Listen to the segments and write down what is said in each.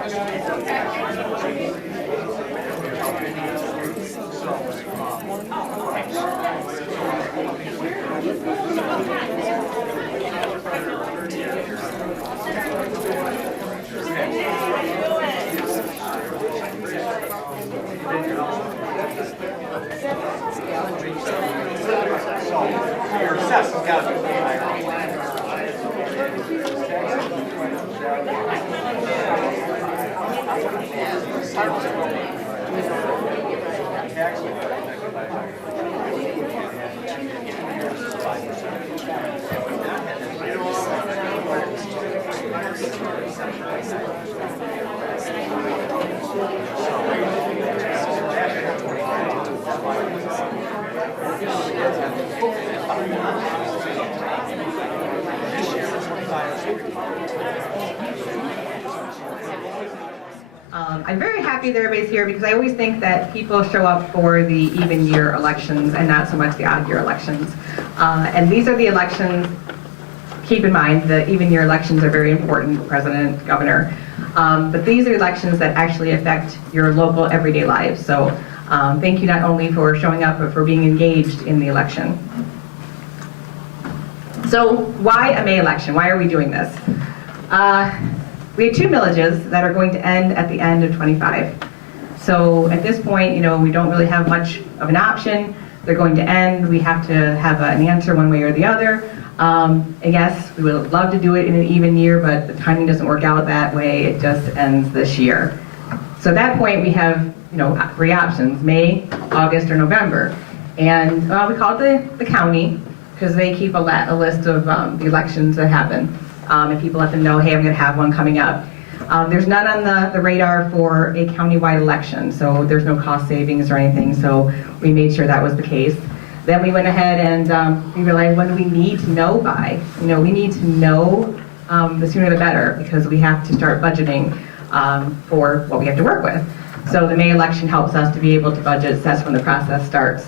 Your assess has got to be higher. I'm very happy that everybody's here because I always think that people show up for the even year elections and not so much the odd year elections. And these are the elections, keep in mind the even year elections are very important, president, governor, but these are elections that actually affect your local everyday lives. So thank you not only for showing up, but for being engaged in the election. So why a May election? Why are we doing this? We have two millages that are going to end at the end of 25. So at this point, you know, we don't really have much of an option. They're going to end. We have to have an answer one way or the other. I guess we would love to do it in an even year, but the timing doesn't work out that way. It just ends this year. So at that point, we have, you know, three options: May, August, or November. And we call it the county because they keep a list of the elections that happen. And people let them know, hey, I'm going to have one coming up. There's none on the radar for a countywide election, so there's no cost savings or anything, so we made sure that was the case. Then we went ahead and we realized, when do we need to know by? You know, we need to know the sooner the better, because we have to start budgeting for what we have to work with. So the May election helps us to be able to budget. That's when the process starts.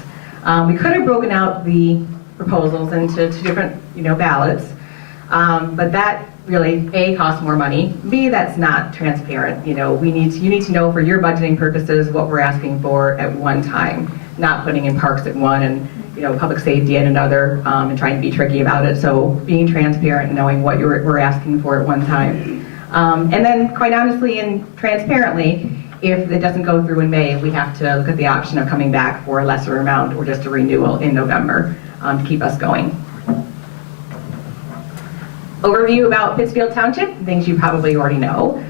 We could have broken out the proposals into two different, you know, ballots. But that really, A, costs more money. B, that's not transparent. You know, you need to know for your budgeting purposes what we're asking for at one time, not putting in parks at one and, you know, public safety at another, and trying to be tricky about it. So being transparent and knowing what we're asking for at one time. And then, quite honestly and transparently, if it doesn't go through in May, we have to look at the option of coming back for a lesser amount or just a renewal in November to keep us going. Overview about Pittsfield Township, things you probably already know.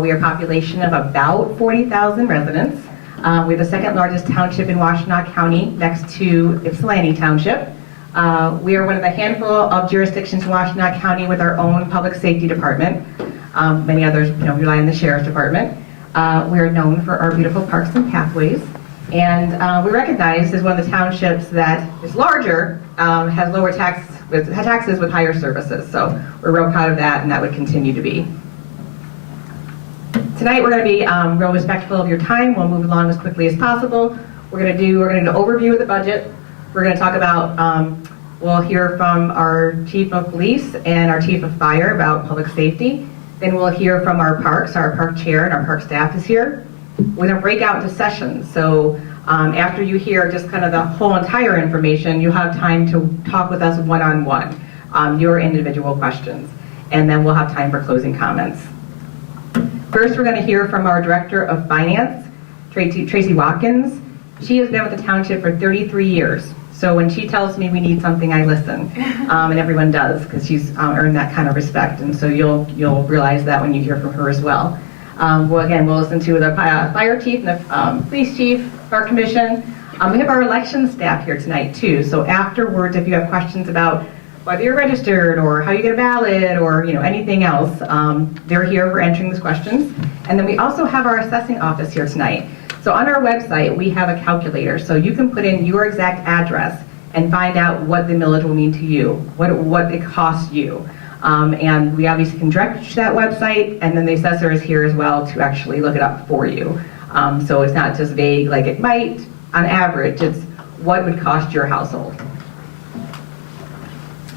We are a population of about 40,000 residents. We're the second largest township in Washtenaw County, next to Ypsilanti Township. We are one of the handful of jurisdictions in Washtenaw County with our own public safety department. Many others, you know, rely on the sheriff's department. We are known for our beautiful parks and pathways. And we're recognized as one of the townships that is larger, has lower taxes with higher services. So we're real proud of that, and that would continue to be. Tonight we're going to be real respectful of your time. We'll move along as quickly as possible. We're going to do an overview of the budget. We're going to talk about, we'll hear from our chief of police and our chief of fire about public safety. Then we'll hear from our parks. Our park chair and our park staff is here. We're going to break out into sessions. So after you hear just kind of the whole entire information, you have time to talk with us one-on-one, your individual questions. And then we'll have time for closing comments. First, we're going to hear from our Director of Finance, Tracy Watkins. She has been with the township for 33 years. So when she tells me we need something, I listen. And everyone does, because she's earned that kind of respect. And so you'll realize that when you hear from her as well. We'll listen to the fire chief and the police chief, our commission. We have our election staff here tonight too. So afterwards, if you have questions about whether you're registered or how you get a ballot or, you know, anything else, they're here for answering those questions. And then we also have our assessing office here tonight. So on our website, we have a calculator. So you can put in your exact address and find out what the millage will mean to you, what it costs you. And we obviously can direct you to that website, and then the assessor is here as well to actually look it up for you. So it's not just vague, like it might. On average, it's what would cost your household.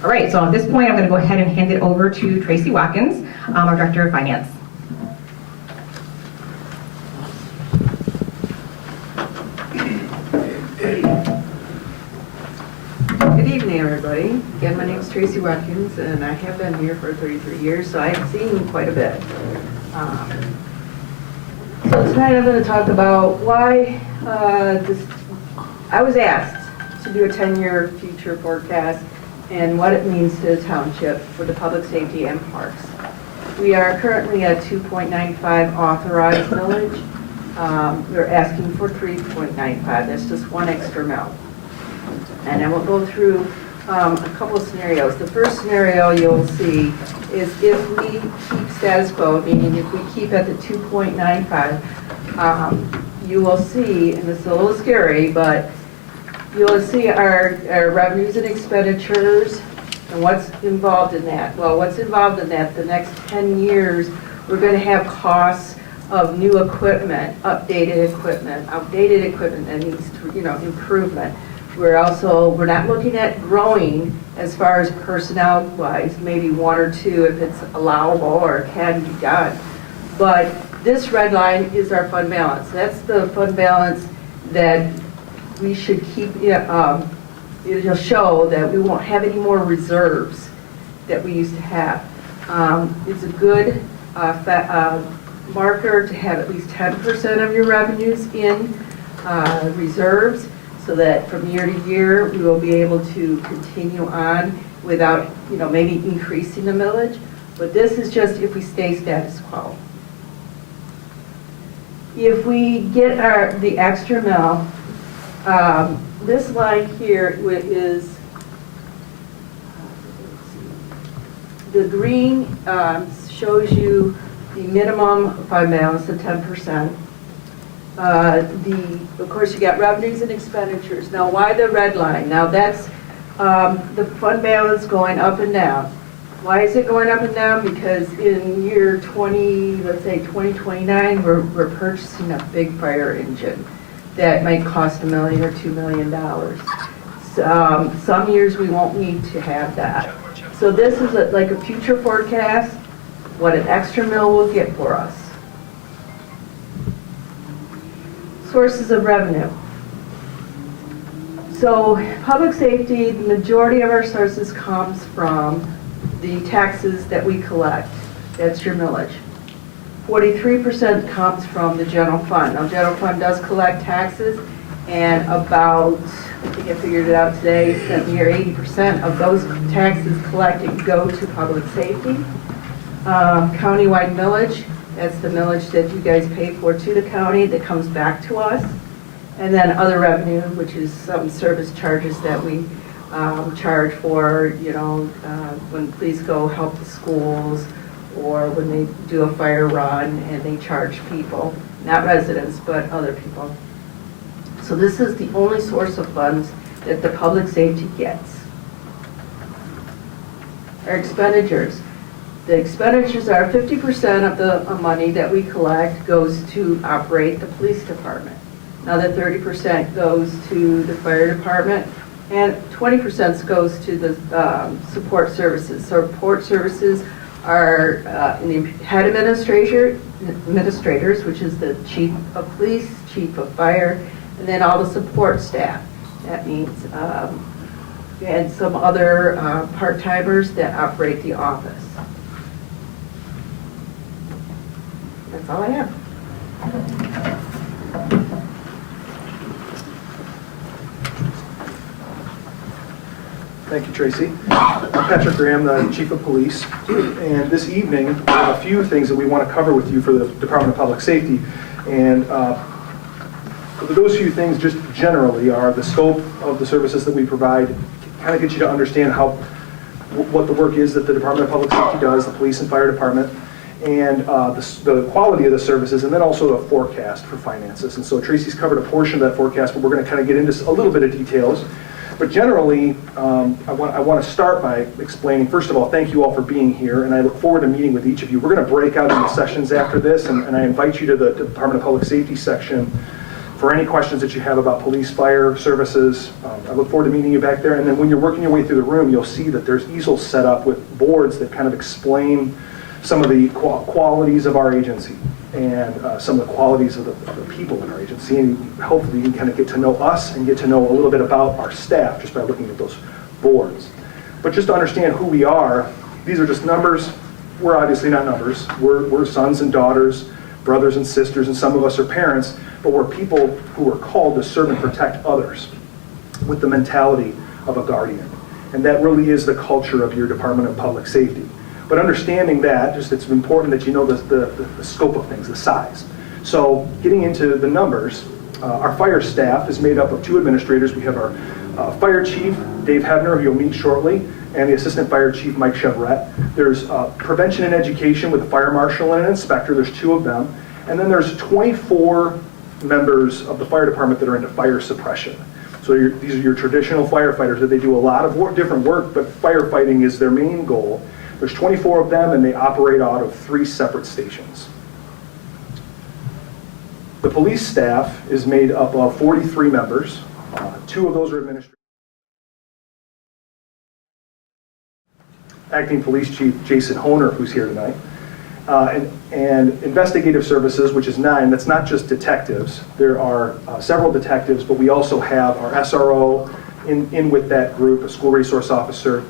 All right, so at this point, I'm going to go ahead and hand it over to Tracy Watkins, our Director of Finance. everybody. Again, my name is Tracy Watkins, and I have been here for 33 years, so I've seen quite a bit. So tonight I'm going to talk about why I was asked to do a 10-year future forecast and what it means to the township for the public safety and parks. We are currently at 2.95 authorized millage. We're asking for 3.95. That's just one extra mill. And I will go through a couple of scenarios. The first scenario you'll see is if we keep status quo, meaning if we keep at the 2.95, you will see, and this is a little scary, but you'll see our revenues and expenditures and what's involved in that. Well, what's involved in that, the next 10 years, we're going to have costs of new equipment, outdated equipment that needs to, improvement. We're not looking at growing as far as personnel-wise, maybe one or two if it's allowable or can be done. But this red line is our fund balance. That's the fund balance that we should keep. It'll show that we won't have any more reserves that we used to have. It's a good marker to have at least 10% of your revenues in reserves, so that from year to year we will be able to continue on without, maybe increasing the millage. But this is just if we stay status quo. If we get the extra mill, this line here is the green shows you the minimum fund balance of 10%. Of course, you got revenues and expenditures. Now, why the red line? Now, that's the fund balance going up and down. Why is it going up and down? Because in year 2029, we're purchasing a big fire engine that might cost $1 million or $2 million. Some years we won't need to have that. So this is like a future forecast, what an extra mill will get for us. Sources of revenue. So public safety, the majority of our sources comes from the taxes that we collect. That's your millage. 43% comes from the general fund. Now, general fund does collect taxes, and about, I think I figured it out today, 70 or 80% of those taxes collected go to public safety. Countywide millage, that's the millage that you guys pay for to the county that comes back to us. And then other revenue, which is some service charges that we charge for, when police go help the schools, or when they do a fire run and they charge people, not residents, but other people. So this is the only source of funds that the public safety gets. Our expenditures. The expenditures are 50% of the money that we collect goes to operate the police department. Another 30% goes to the fire department, and 20% goes to the support services. So support services are the head administrators, which is the chief of police, chief of fire, and then all the support staff. That means, and some other part-timers that operate the office. That's all I have. Thank you, Tracy. I'm Patrick Graham, the Chief of Police, and this evening we have a few things that we want to cover with you for the Department of Public Safety. And those few things just generally are the scope of the services that we provide, kind of get you to understand what the work is that the Department of Public Safety does, the police and fire department, and the quality of the services, and then also a forecast for finances. And so Tracy's covered a portion of that forecast, but we're going to kind of get into a little bit of details. But generally, I want to start by explaining, first of all, thank you all for being here, and I look forward to meeting with each of you. We're going to break out into sessions after this, and I invite you to the Department of Public Safety section for any questions that you have about police, fire, services. I look forward to meeting you back there. And then when you're working your way through the room, you'll see that there's easels set up with boards that kind of explain some of the qualities of our agency and some of the qualities of the people in our agency. And hopefully you can kind of get to know us and get to know a little bit about our staff just by looking at those boards. But just to understand who we are, these are just numbers. We're obviously not numbers. We're sons and daughters, brothers and sisters, and some of us are parents, but we're people who are called to serve and protect others with the mentality of a guardian. And that really is the culture of your Department of Public Safety. But understanding that, just it's important that you know the scope of things, the size. So getting into the numbers, our fire staff is made up of 2 administrators. We have our fire chief, Dave Hebner, who you'll meet shortly, and the assistant fire chief, Mike Chevrette. There's prevention and education with a fire marshal and an inspector. There's 2 of them. And then there's 24 members of the fire department that are into fire suppression. So these are your traditional firefighters that they do a lot of different work, but firefighting is their main goal. There's 24 of them, and they operate out of 3 separate stations. The police staff is made up of 43 members. 2 of those are administrators. Acting Police Chief Jason Honer, who's here tonight. And investigative services, which is 9, that's not just detectives. There are several detectives, but we also have our SRO in with that group, a school resource officer,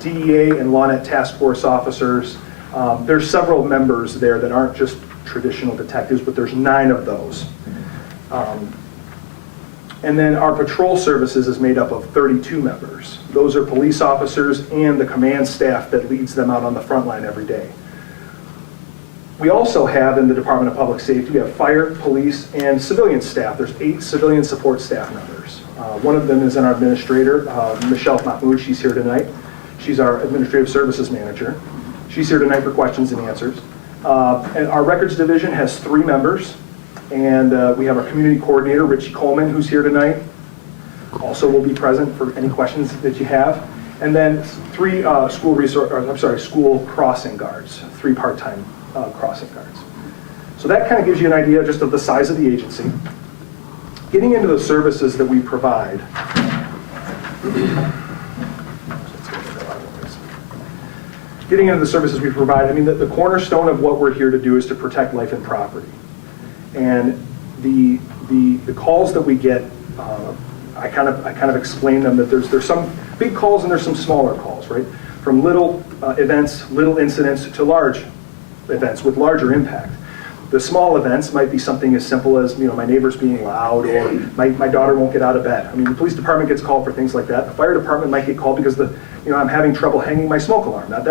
DEA and LawNet task force officers. There's several members there that aren't just traditional detectives, but there's 9 of those. And then our patrol services is made up of 32 members. Those are police officers and the command staff that leads them out on the front line every day. We also have in the Department of Public Safety, we have fire, police, and civilian staff. There's 8 civilian support staff members. One of them is our administrator, Michelle Mahmoud. She's here tonight. She's our administrative services manager. She's here tonight for questions and answers. And our records division has 3 members. And we have our community coordinator, Richie Coleman, who's here tonight. Also will be present for any questions that you have. And then 3 school crossing guards, 3 part-time crossing guards. So that kind of gives you an idea just of the size of the agency. Getting into the services that we provide. Getting into the services we provide, I mean, the cornerstone of what we're here to do is to protect life and property. And the calls that we get, I kind of explain them that there's some big calls and there's some smaller calls, right? From little events, little incidents to large events with larger impact. The small events might be something as simple as, my neighbor's being loud, or my daughter won't get out of bed. I mean, the police department gets called for things like that. The fire department might get called because I'm having trouble hanging my smoke alarm. Now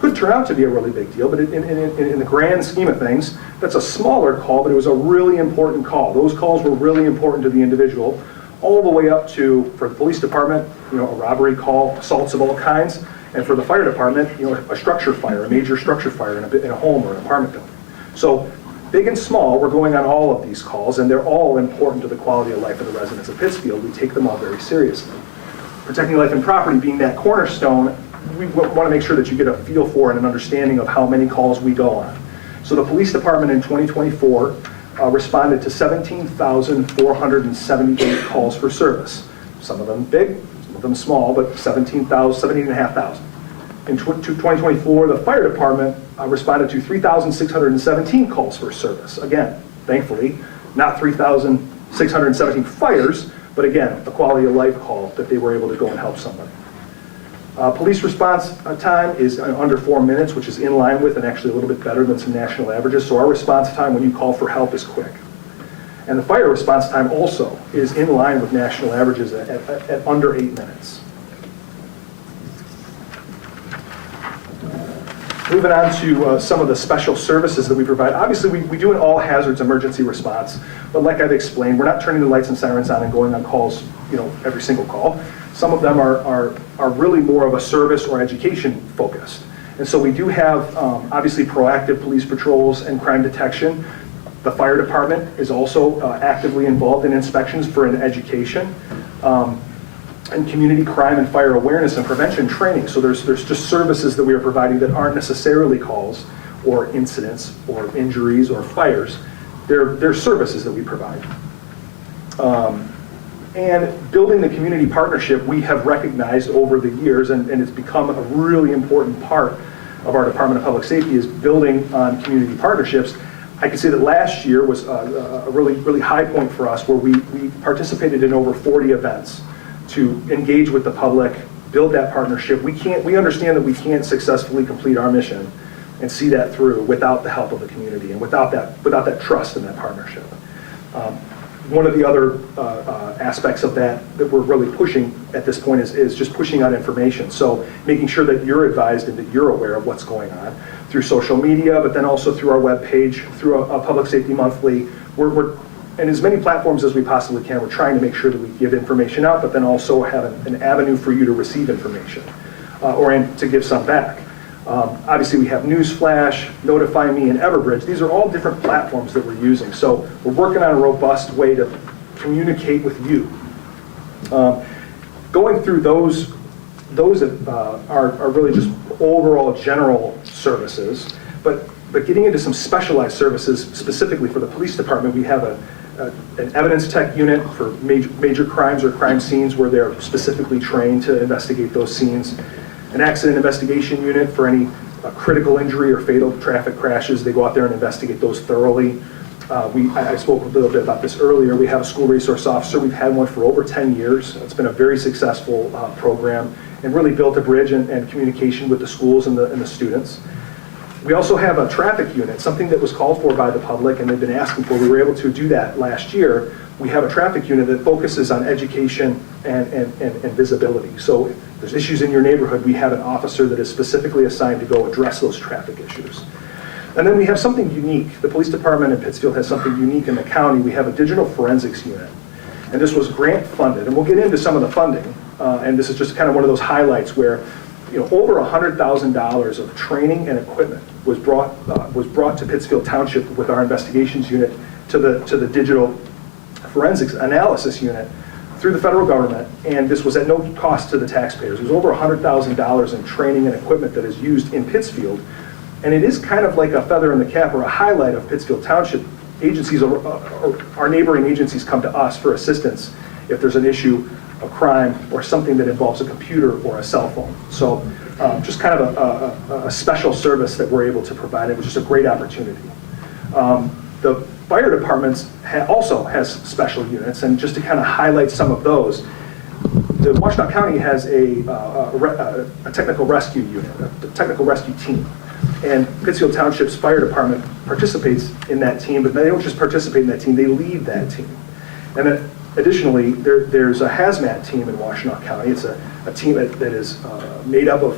could turn out to be a really big deal, but in the grand scheme of things, that's a smaller call, but it was a really important call. Those calls were really important to the individual, all the way up to, for the police department, a robbery call, assaults of all kinds, and for the fire department, a structure fire, a major structure fire in a home or an apartment building. So big and small, we're going on all of these calls, and they're all important to the quality of life of the residents of Pittsfield. We take them all very seriously. Protecting life and property being that cornerstone, we want to make sure that you get a feel for and an understanding of how many calls we go on. So the police department in 2024 responded to 17,478 calls for service. Some of them big, some of them small, but 17,500. In 2024, the fire department responded to 3,617 calls for service. Again, thankfully, not 3,617 fires, but again, a quality of life call that they were able to go and help somebody. Police response time is under 4 minutes, which is in line with and actually a little bit better than some national averages. So our response time when you call for help is quick. And the fire response time also is in line with national averages at under 8 minutes. Moving on to some of the special services that we provide. Obviously, we do an all hazards emergency response, but like I've explained, we're not turning the lights and sirens on and going on calls, every single call. Some of them are really more of a service or education focused. And so we do have, obviously, proactive police patrols and crime detection. The fire department is also actively involved in inspections for an education. And community crime and fire awareness and prevention training. So there's just services that we are providing that aren't necessarily calls or incidents or injuries or fires. They're services that we provide. And building the community partnership, we have recognized over the years, and it's become a really important part of our Department of Public Safety, is building on community partnerships. I can say that last year was a really, really high point for us, where we participated in over 40 events to engage with the public build that partnership. We understand that we can't successfully complete our mission and see that through without the help of the community and without that trust in that partnership. One of the other aspects of that we're really pushing at this point is just pushing out information. So making sure that you're advised and that you're aware of what's going on through social media, but then also through our webpage, through a Public Safety Monthly. And as many platforms as we possibly can, we're trying to make sure that we give information out, but then also have an avenue for you to receive information or to give some back. Obviously, we have Newsflash, Notify Me, and Everbridge. These are all different platforms that we're using. So we're working on a robust way to communicate with you. Going through those are really just overall general services, but getting into some specialized services specifically for the police department, we have an evidence tech unit for major crimes or crime scenes where they're specifically trained to investigate those scenes. An accident investigation unit for any critical injury or fatal traffic crashes. They go out there and investigate those thoroughly. I spoke a little bit about this earlier. We have a school resource officer. We've had one for over 10 years. It's been a very successful program and really built a bridge and communication with the schools and the students. We also have a traffic unit, something that was called for by the public and they've been asking for. We were able to do that last year. We have a traffic unit that focuses on education and visibility. So if there's issues in your neighborhood, we have an officer that is specifically assigned to go address those traffic issues. And then we have something unique. The police department in Pittsfield has something unique in the county. We have a digital forensics unit. And this was grant funded. And we'll get into some of the funding. And this is just kind of one of those highlights where over $100,000 of training and equipment was brought to Pittsfield Township with our investigations unit to the digital forensics analysis unit through the federal government, and this was at no cost to the taxpayers. It was over $100,000 in training and equipment that is used in Pittsfield, and it is kind of like a feather in the cap or a highlight of Pittsfield Township. Agencies, or our neighboring agencies, come to us for assistance if there's an issue, a crime, or something that involves a computer or a cell phone. So just kind of a special service that we're able to provide. It was just a great opportunity. The fire departments also has special units, and just to kind of highlight some of those, the Washtenaw County has a technical rescue unit, a technical rescue team. And Pittsfield Township's fire department participates in that team, but they don't just participate in that team, they lead that team. And then additionally, there's a hazmat team in Washtenaw County. It's a team that is made up of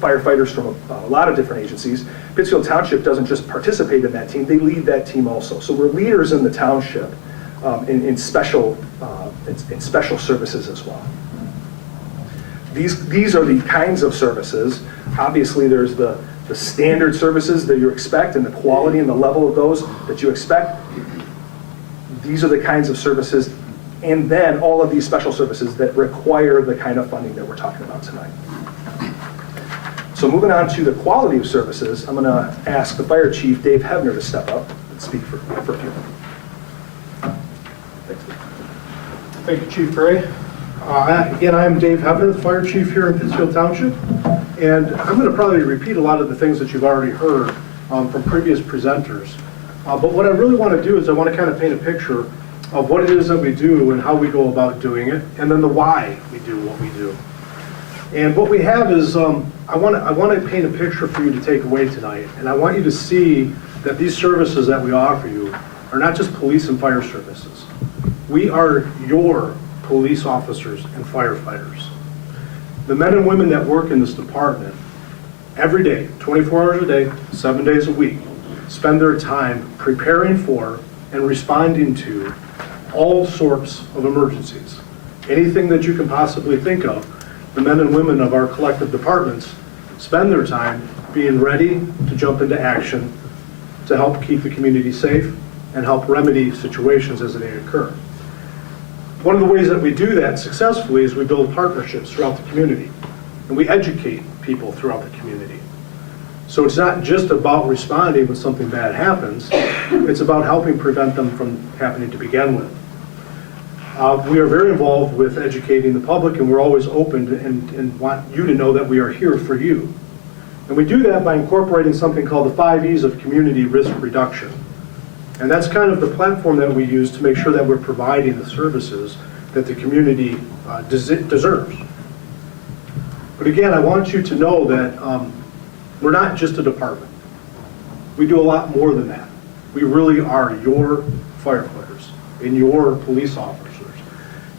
firefighters from a lot of different agencies. Pittsfield Township doesn't just participate in that team, they lead that team also. So we're leaders in the township in special services as well. These are the kinds of services. Obviously, there's the standard services that you expect and the quality and the level of those that you expect. These are the kinds of services, and then all of these special services that require the kind of funding that we're talking about tonight. So moving on to the quality of services, I'm going to ask the Fire Chief, Dave Hebner, to step up and speak for a few minutes. Thanks, Dave. Thank you, Chief Gray. Again, I'm Dave Hebner, the Fire Chief here in Pittsfield Township, and I'm going to probably repeat a lot of the things that you've already heard from previous presenters. But what I really want to do is I want to kind of paint a picture of what it is that we do and how we go about doing it, and then the why we do what we do. And what we have is, I want to paint a picture for you to take away tonight, and I want you to see that these services that we offer you are not just police and fire services. We are your police officers and firefighters. The men and women that work in this department every day, 24 hours a day, 7 days a week, spend their time preparing for and responding to all sorts of emergencies. Anything that you can possibly think of, the men and women of our collective departments spend their time being ready to jump into action to help keep the community safe and help remedy situations as they occur. One of the ways that we do that successfully is we build partnerships throughout the community, and we educate people throughout the community. So it's not just about responding when something bad happens, it's about helping prevent them from happening to begin with. We are very involved with educating the public, and we're always open and want you to know that we are here for you. And we do that by incorporating something called the 5 E's of community risk reduction. And that's kind of the platform that we use to make sure that we're providing the services that the community deserves. But again, I want you to know that we're not just a department. We do a lot more than that. We really are your firefighters and your police officers.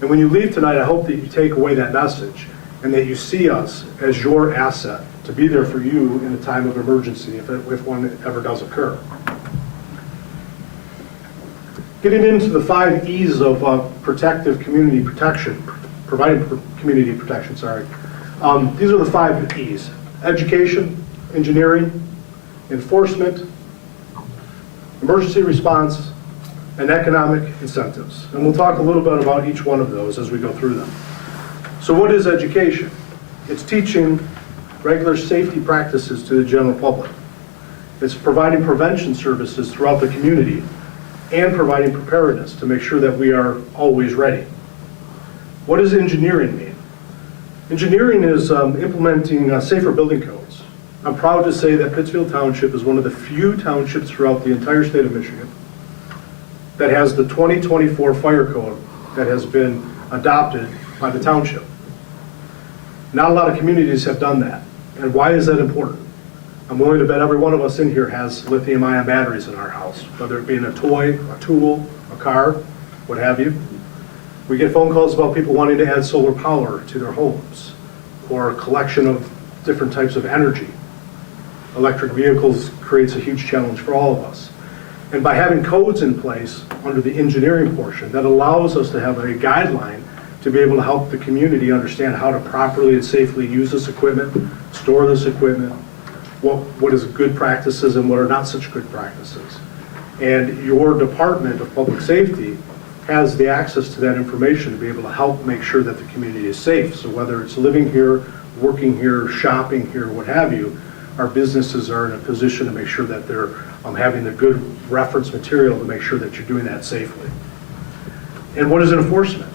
And when you leave tonight, I hope that you take away that message and that you see us as your asset to be there for you in a time of emergency if one ever does occur. Getting into the 5 E's of protective community protection, providing community protection, sorry. These are the 5 E's: education, engineering, enforcement, emergency response, and economic incentives. And we'll talk a little bit about each one of those as we go through them. So what is education? It's teaching regular safety practices to the general public. It's providing prevention services throughout the community and providing preparedness to make sure that we are always ready. What does engineering mean? Engineering is implementing safer building codes. I'm proud to say that Pittsfield Township is one of the few townships throughout the entire state of Michigan that has the 2024 fire code that has been adopted by the township. Not a lot of communities have done that. And why is that important? I'm willing to bet every one of us in here has lithium-ion batteries in our house, whether it be in a toy, a tool, a car, what have you. We get phone calls about people wanting to add solar power to their homes or a collection of different types of energy. Electric vehicles creates a huge challenge for all of us. And by having codes in place under the engineering portion, that allows us to have a guideline to be able to help the community understand how to properly and safely use this equipment, store this equipment, what is good practices and what are not such good practices. And your Department of Public Safety has the access to that information to be able to help make sure that the community is safe. So whether it's living here, working here, shopping here, what have you, our businesses are in a position to make sure that they're having the good reference material to make sure that you're doing that safely. And what is enforcement?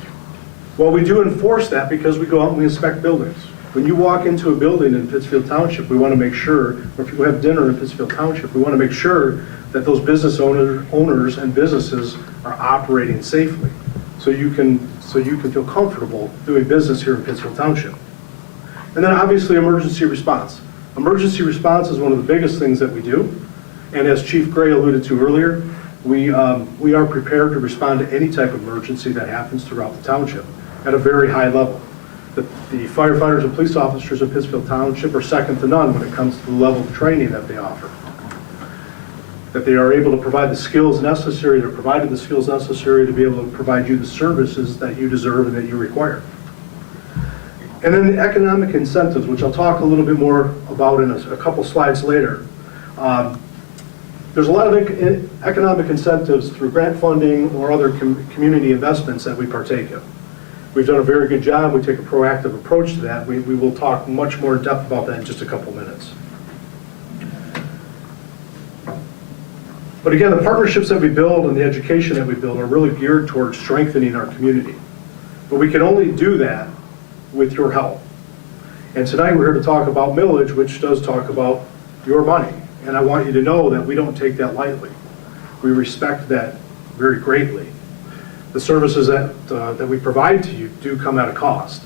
Well, we do enforce that because we go out and we inspect buildings. When you walk into a building in Pittsfield Township, we want to make sure, or if you have dinner in Pittsfield Township, we want to make sure that those business owners and businesses are operating safely. So you can feel comfortable doing business here in Pittsfield Township. And then obviously emergency response. Emergency response is one of the biggest things that we do. And as Chief Gray alluded to earlier, we are prepared to respond to any type of emergency that happens throughout the township at a very high level. The firefighters and police officers in Pittsfield Township are second to none when it comes to the level of training that they offer. That they are able to provide the skills necessary, they're provided the skills necessary to be able to provide you the services that you deserve and that you require. And then the economic incentives, which I'll talk a little bit more about in a couple slides later. There's a lot of economic incentives through grant funding or other community investments that we partake in. We've done a very good job. We take a proactive approach to that. We will talk much more in depth about that in just a couple minutes. But again, the partnerships that we build and the education that we build are really geared towards strengthening our community. But we can only do that with your help. And tonight we're here to talk about Millage, which does talk about your money. And I want you to know that we don't take that lightly. We respect that very greatly. The services that we provide to you do come at a cost.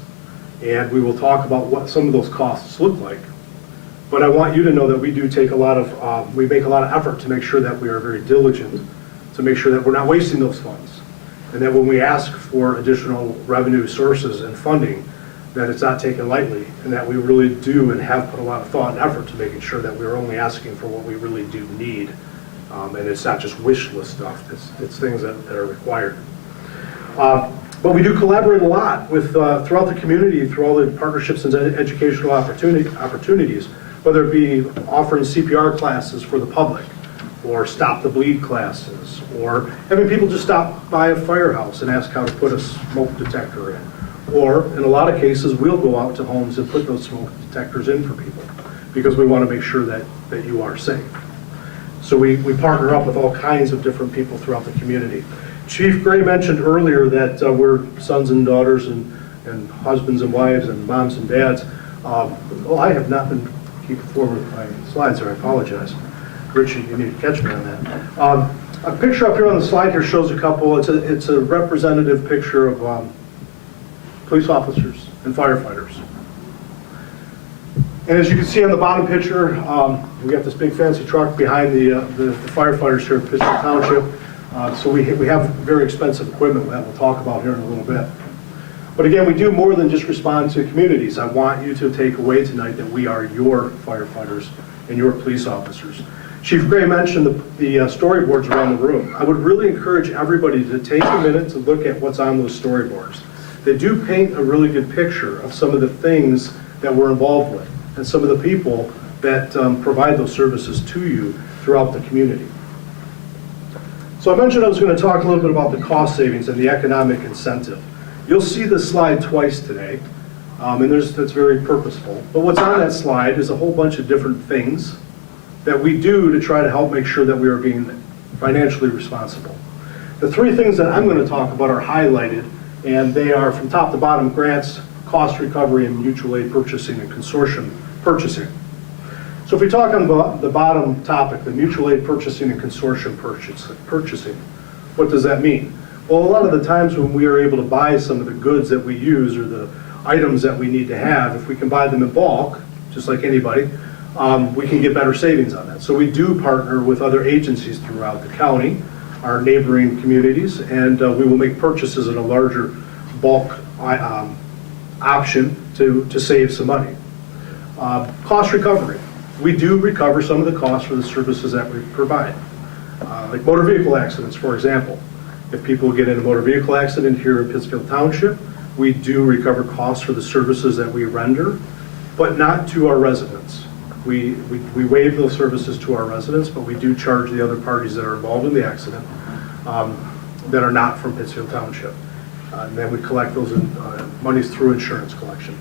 And we will talk about what some of those costs look like. But I want you to know that we do take we make a lot of effort to make sure that we are very diligent, to make sure that we're not wasting those funds. And that when we ask for additional revenue sources and funding, that it's not taken lightly, and that we really do and have put a lot of thought and effort to making sure that we're only asking for what we really do need. And it's not just wish list stuff, it's things that are required. But we do collaborate a lot with throughout the community, through all the partnerships and educational opportunities, whether it be offering CPR classes for the public, or stop the bleed classes, or having people just stop by a firehouse and ask how to put a smoke detector in. Or, in a lot of cases, we'll go out to homes and put those smoke detectors in for people because we want to make sure that you are safe. So we partner up with all kinds of different people throughout the community. Chief Gray mentioned earlier that we're sons and daughters and husbands and wives and moms and dads. Well, I have not been keeping forward with my slides there, I apologize. Richie, you need to catch me on that. A picture up here on the slide here shows a couple, it's a representative picture of police officers and firefighters. And as you can see on the bottom picture, we got this big fancy truck behind the firefighters here in Pittsfield Township. So we have very expensive equipment that we'll talk about here in a little bit. But again, we do more than just respond to communities. I want you to take away tonight that we are your firefighters and your police officers. Chief Gray mentioned the storyboards around the room. I would really encourage everybody to take a minute to look at what's on those storyboards. They do paint a really good picture of some of the things that we're involved with and some of the people that provide those services to you throughout the community. So I mentioned I was going to talk a little bit about the cost savings and the economic incentive. You'll see this slide twice today, and that's very purposeful. But what's on that slide is a whole bunch of different things that we do to try to help make sure that we are being financially responsible. The three things that I'm going to talk about are highlighted, and they are from top to bottom: grants, cost recovery, and mutual aid purchasing and consortium purchasing. So if we talk on the bottom topic, the mutual aid purchasing and consortium purchasing, what does that mean? Well, a lot of the times when we are able to buy some of the goods that we use or the items that we need to have, if we can buy them in bulk, just like anybody, we can get better savings on that. So we do partner with other agencies throughout the county, our neighboring communities, and we will make purchases in a larger bulk option to save some money. Cost recovery. We do recover some of the costs for the services that we provide. Like motor vehicle accidents, for example. If people get in a motor vehicle accident here in Pittsfield Township, we do recover costs for the services that we render, but not to our residents. We waive those services to our residents, but we do charge the other parties that are involved in the accident that are not from Pittsfield Township. And then we collect those monies through insurance collection.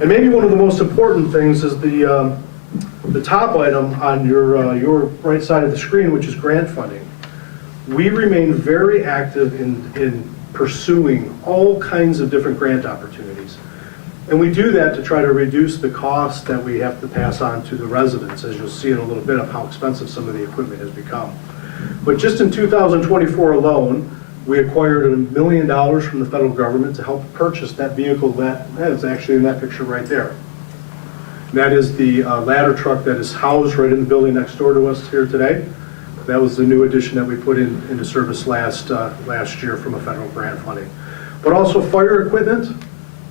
And maybe one of the most important things is the top item on your right side of the screen, which is grant funding. We remain very active in pursuing all kinds of different grant opportunities. And we do that to try to reduce the cost that we have to pass on to the residents, as you'll see in a little bit of how expensive some of the equipment has become. But just in 2024 alone, we acquired $1 million from the federal government to help purchase that vehicle that is actually in that picture right there. And that is the ladder truck that is housed right in the building next door to us here today. That was the new addition that we put into service last year from a federal grant funding. But also fire equipment,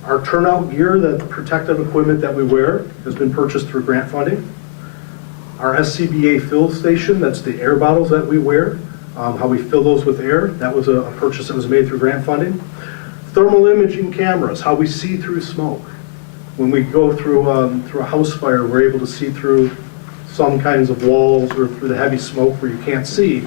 our turnout gear, the protective equipment that we wear, has been purchased through grant funding. Our SCBA fill station, that's the air bottles that we wear, how we fill those with air, that was a purchase that was made through grant funding. Thermal imaging cameras, how we see through smoke. When we go through a house fire, we're able to see through some kinds of walls or through the heavy smoke where you can't see.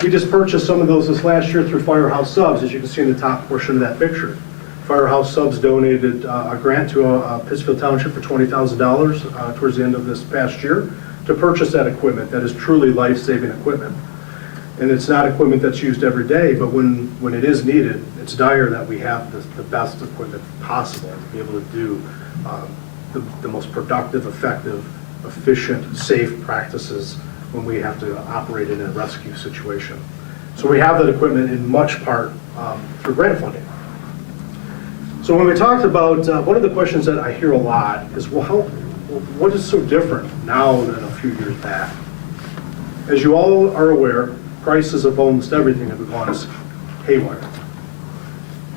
We just purchased some of those this last year through Firehouse Subs, as you can see in the top portion of that picture. Firehouse Subs donated a grant to Pittsfield Township for $20,000 towards the end of this past year to purchase that equipment. That is truly life-saving equipment. And it's not equipment that's used every day, but when it is needed, it's dire that we have the best equipment possible to be able to do the most productive, effective, efficient, safe practices when we have to operate in a rescue situation. So we have that equipment in much part through grant funding. So when we talked about, one of the questions that I hear a lot is, well, what is so different now than a few years back? As you all are aware, prices of almost everything have gone haywire.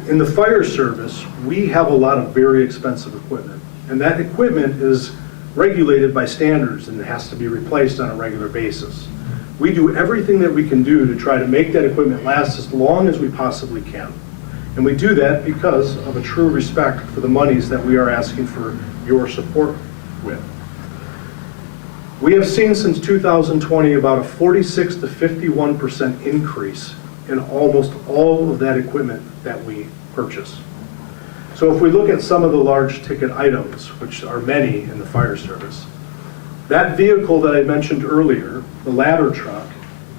In the fire service, we have a lot of very expensive equipment, and that equipment is regulated by standards and it has to be replaced on a regular basis. We do everything that we can do to try to make that equipment last as long as we possibly can. And we do that because of a true respect for the monies that we are asking for your support with. We have seen since 2020 about a 46 to 51% increase in almost all of that equipment that we purchase. So if we look at some of the large ticket items, which are many in the fire service, that vehicle that I mentioned earlier, the ladder truck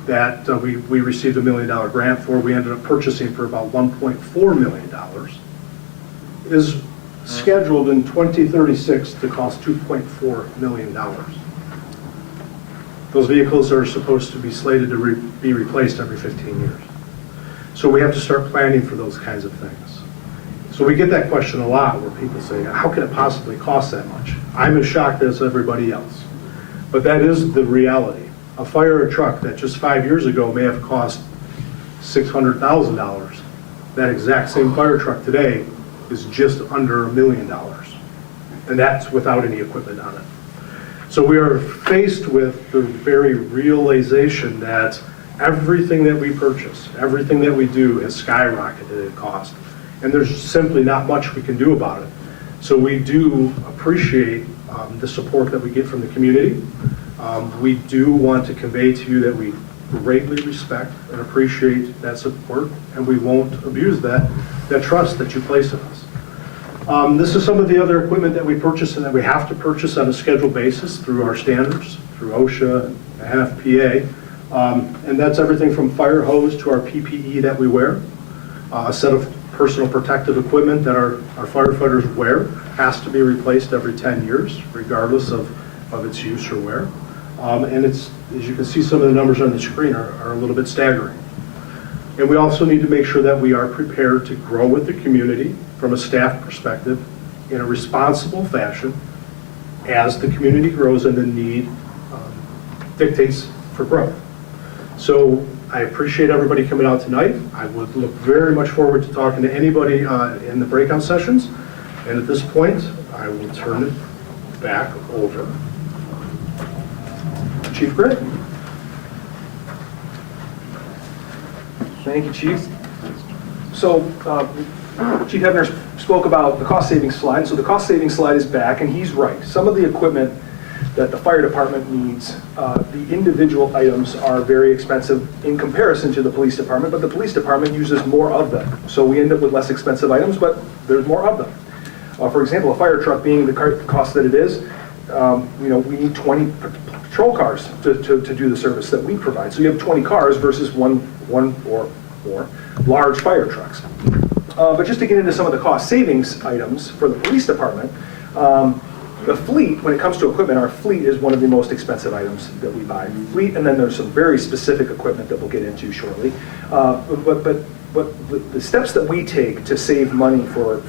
that we received $1 million grant for, we ended up purchasing for about $1.4 million, is scheduled in 2036 to cost $2.4 million. Those vehicles are supposed to be slated to be replaced every 15 years. So we have to start planning for those kinds of things. So we get that question a lot where people say, how can it possibly cost that much? I'm as shocked as everybody else. But that is the reality. A fire truck that just 5 years ago may have cost $600,000, that exact same fire truck today is just under $1 million. And that's without any equipment on it. So we are faced with the very realization that everything that we purchase, everything that we do has skyrocketed in cost. And there's simply not much we can do about it. So we do appreciate the support that we get from the community. We do want to convey to you that we greatly respect and appreciate that support, and we won't abuse that trust that you place in us. This is some of the other equipment that we purchase and that we have to purchase on a scheduled basis through our standards, through OSHA and NFPA. And that's everything from fire hose to our PPE that we wear. A set of personal protective equipment that our firefighters wear has to be replaced every 10 years, regardless of its use or wear. And it's, as you can see, some of the numbers on the screen are a little bit staggering. And we also need to make sure that we are prepared to grow with the community from a staff perspective in a responsible fashion as the community grows and the need dictates for growth. So I appreciate everybody coming out tonight. I would look very much forward to talking to anybody in the breakout sessions. And at this point, I will turn it back over to Chief Gray. Thank you, Chief. So Chief Hebner spoke about the cost savings slide. So the cost savings slide is back, and he's right. Some of the equipment that the fire department needs, the individual items are very expensive in comparison to the police department, but the police department uses more of them. So we end up with less expensive items, but there's more of them. For example, a fire truck being the cost that it is, we need 20 patrol cars to do the service that we provide. So you have 20 cars versus one or more large fire trucks. But just to get into some of the cost savings items for the police department, the fleet, when it comes to equipment, our fleet is one of the most expensive items that we buy. Fleet, and then there's some very specific equipment that we'll get into shortly. But the steps that we take to save money for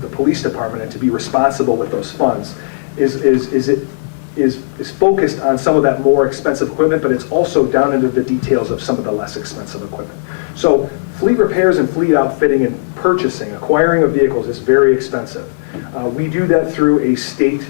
the police department and to be responsible with those funds is focused on some of that more expensive equipment, but it's also down into the details of some of the less expensive equipment. So fleet repairs and fleet outfitting and purchasing, acquiring of vehicles is very expensive. We do that through a state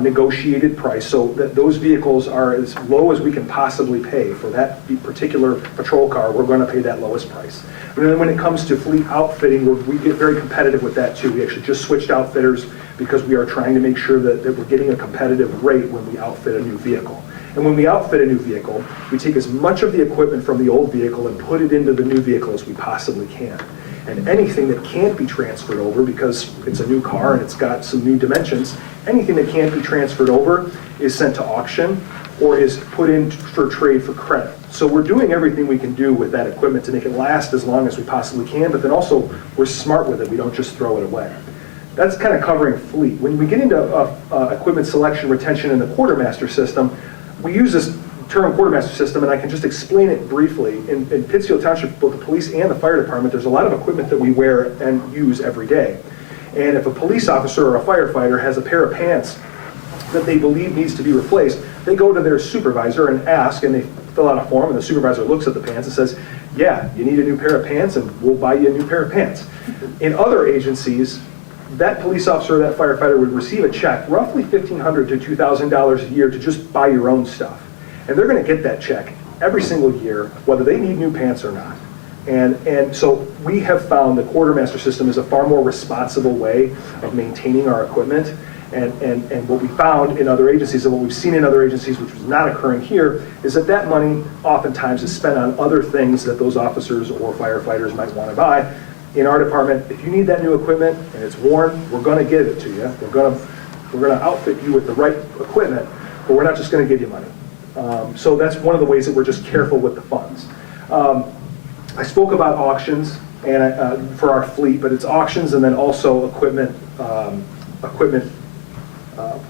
negotiated price, so that those vehicles are as low as we can possibly pay. For that particular patrol car, we're going to pay that lowest price. And then when it comes to fleet outfitting, we get very competitive with that too. We actually just switched outfitters because we are trying to make sure that we're getting a competitive rate when we outfit a new vehicle. And when we outfit a new vehicle, we take as much of the equipment from the old vehicle and put it into the new vehicle as we possibly can. And anything that can't be transferred over, because it's a new car and it's got some new dimensions, anything that can't be transferred over is sent to auction or is put in for trade for credit. So we're doing everything we can do with that equipment to make it last as long as we possibly can, but then also we're smart with it. We don't just throw it away. That's kind of covering fleet. When we get into equipment selection, retention, and the quartermaster system, we use this term quartermaster system, and I can just explain it briefly. In Pittsfield Township, both the police and the fire department, there's a lot of equipment that we wear and use every day. And if a police officer or a firefighter has a pair of pants that they believe needs to be replaced, they go to their supervisor and ask, and they fill out a form, and the supervisor looks at the pants and says, yeah, you need a new pair of pants, and we'll buy you a new pair of pants. In other agencies, that police officer or that firefighter would receive a check, roughly $1,500 to $2,000 a year, to just buy your own stuff. And they're going to get that check every single year, whether they need new pants or not. And so we have found the quartermaster system is a far more responsible way of maintaining our equipment. And what we found in other agencies, and what we've seen in other agencies, which was not occurring here, is that money oftentimes is spent on other things that those officers or firefighters might want to buy. In our department, if you need that new equipment and it's worn, we're going to give it to you. We're going to outfit you with the right equipment, but we're not just going to give you money. So that's one of the ways that we're just careful with the funds. I spoke about auctions and for our fleet, but it's auctions and then also equipment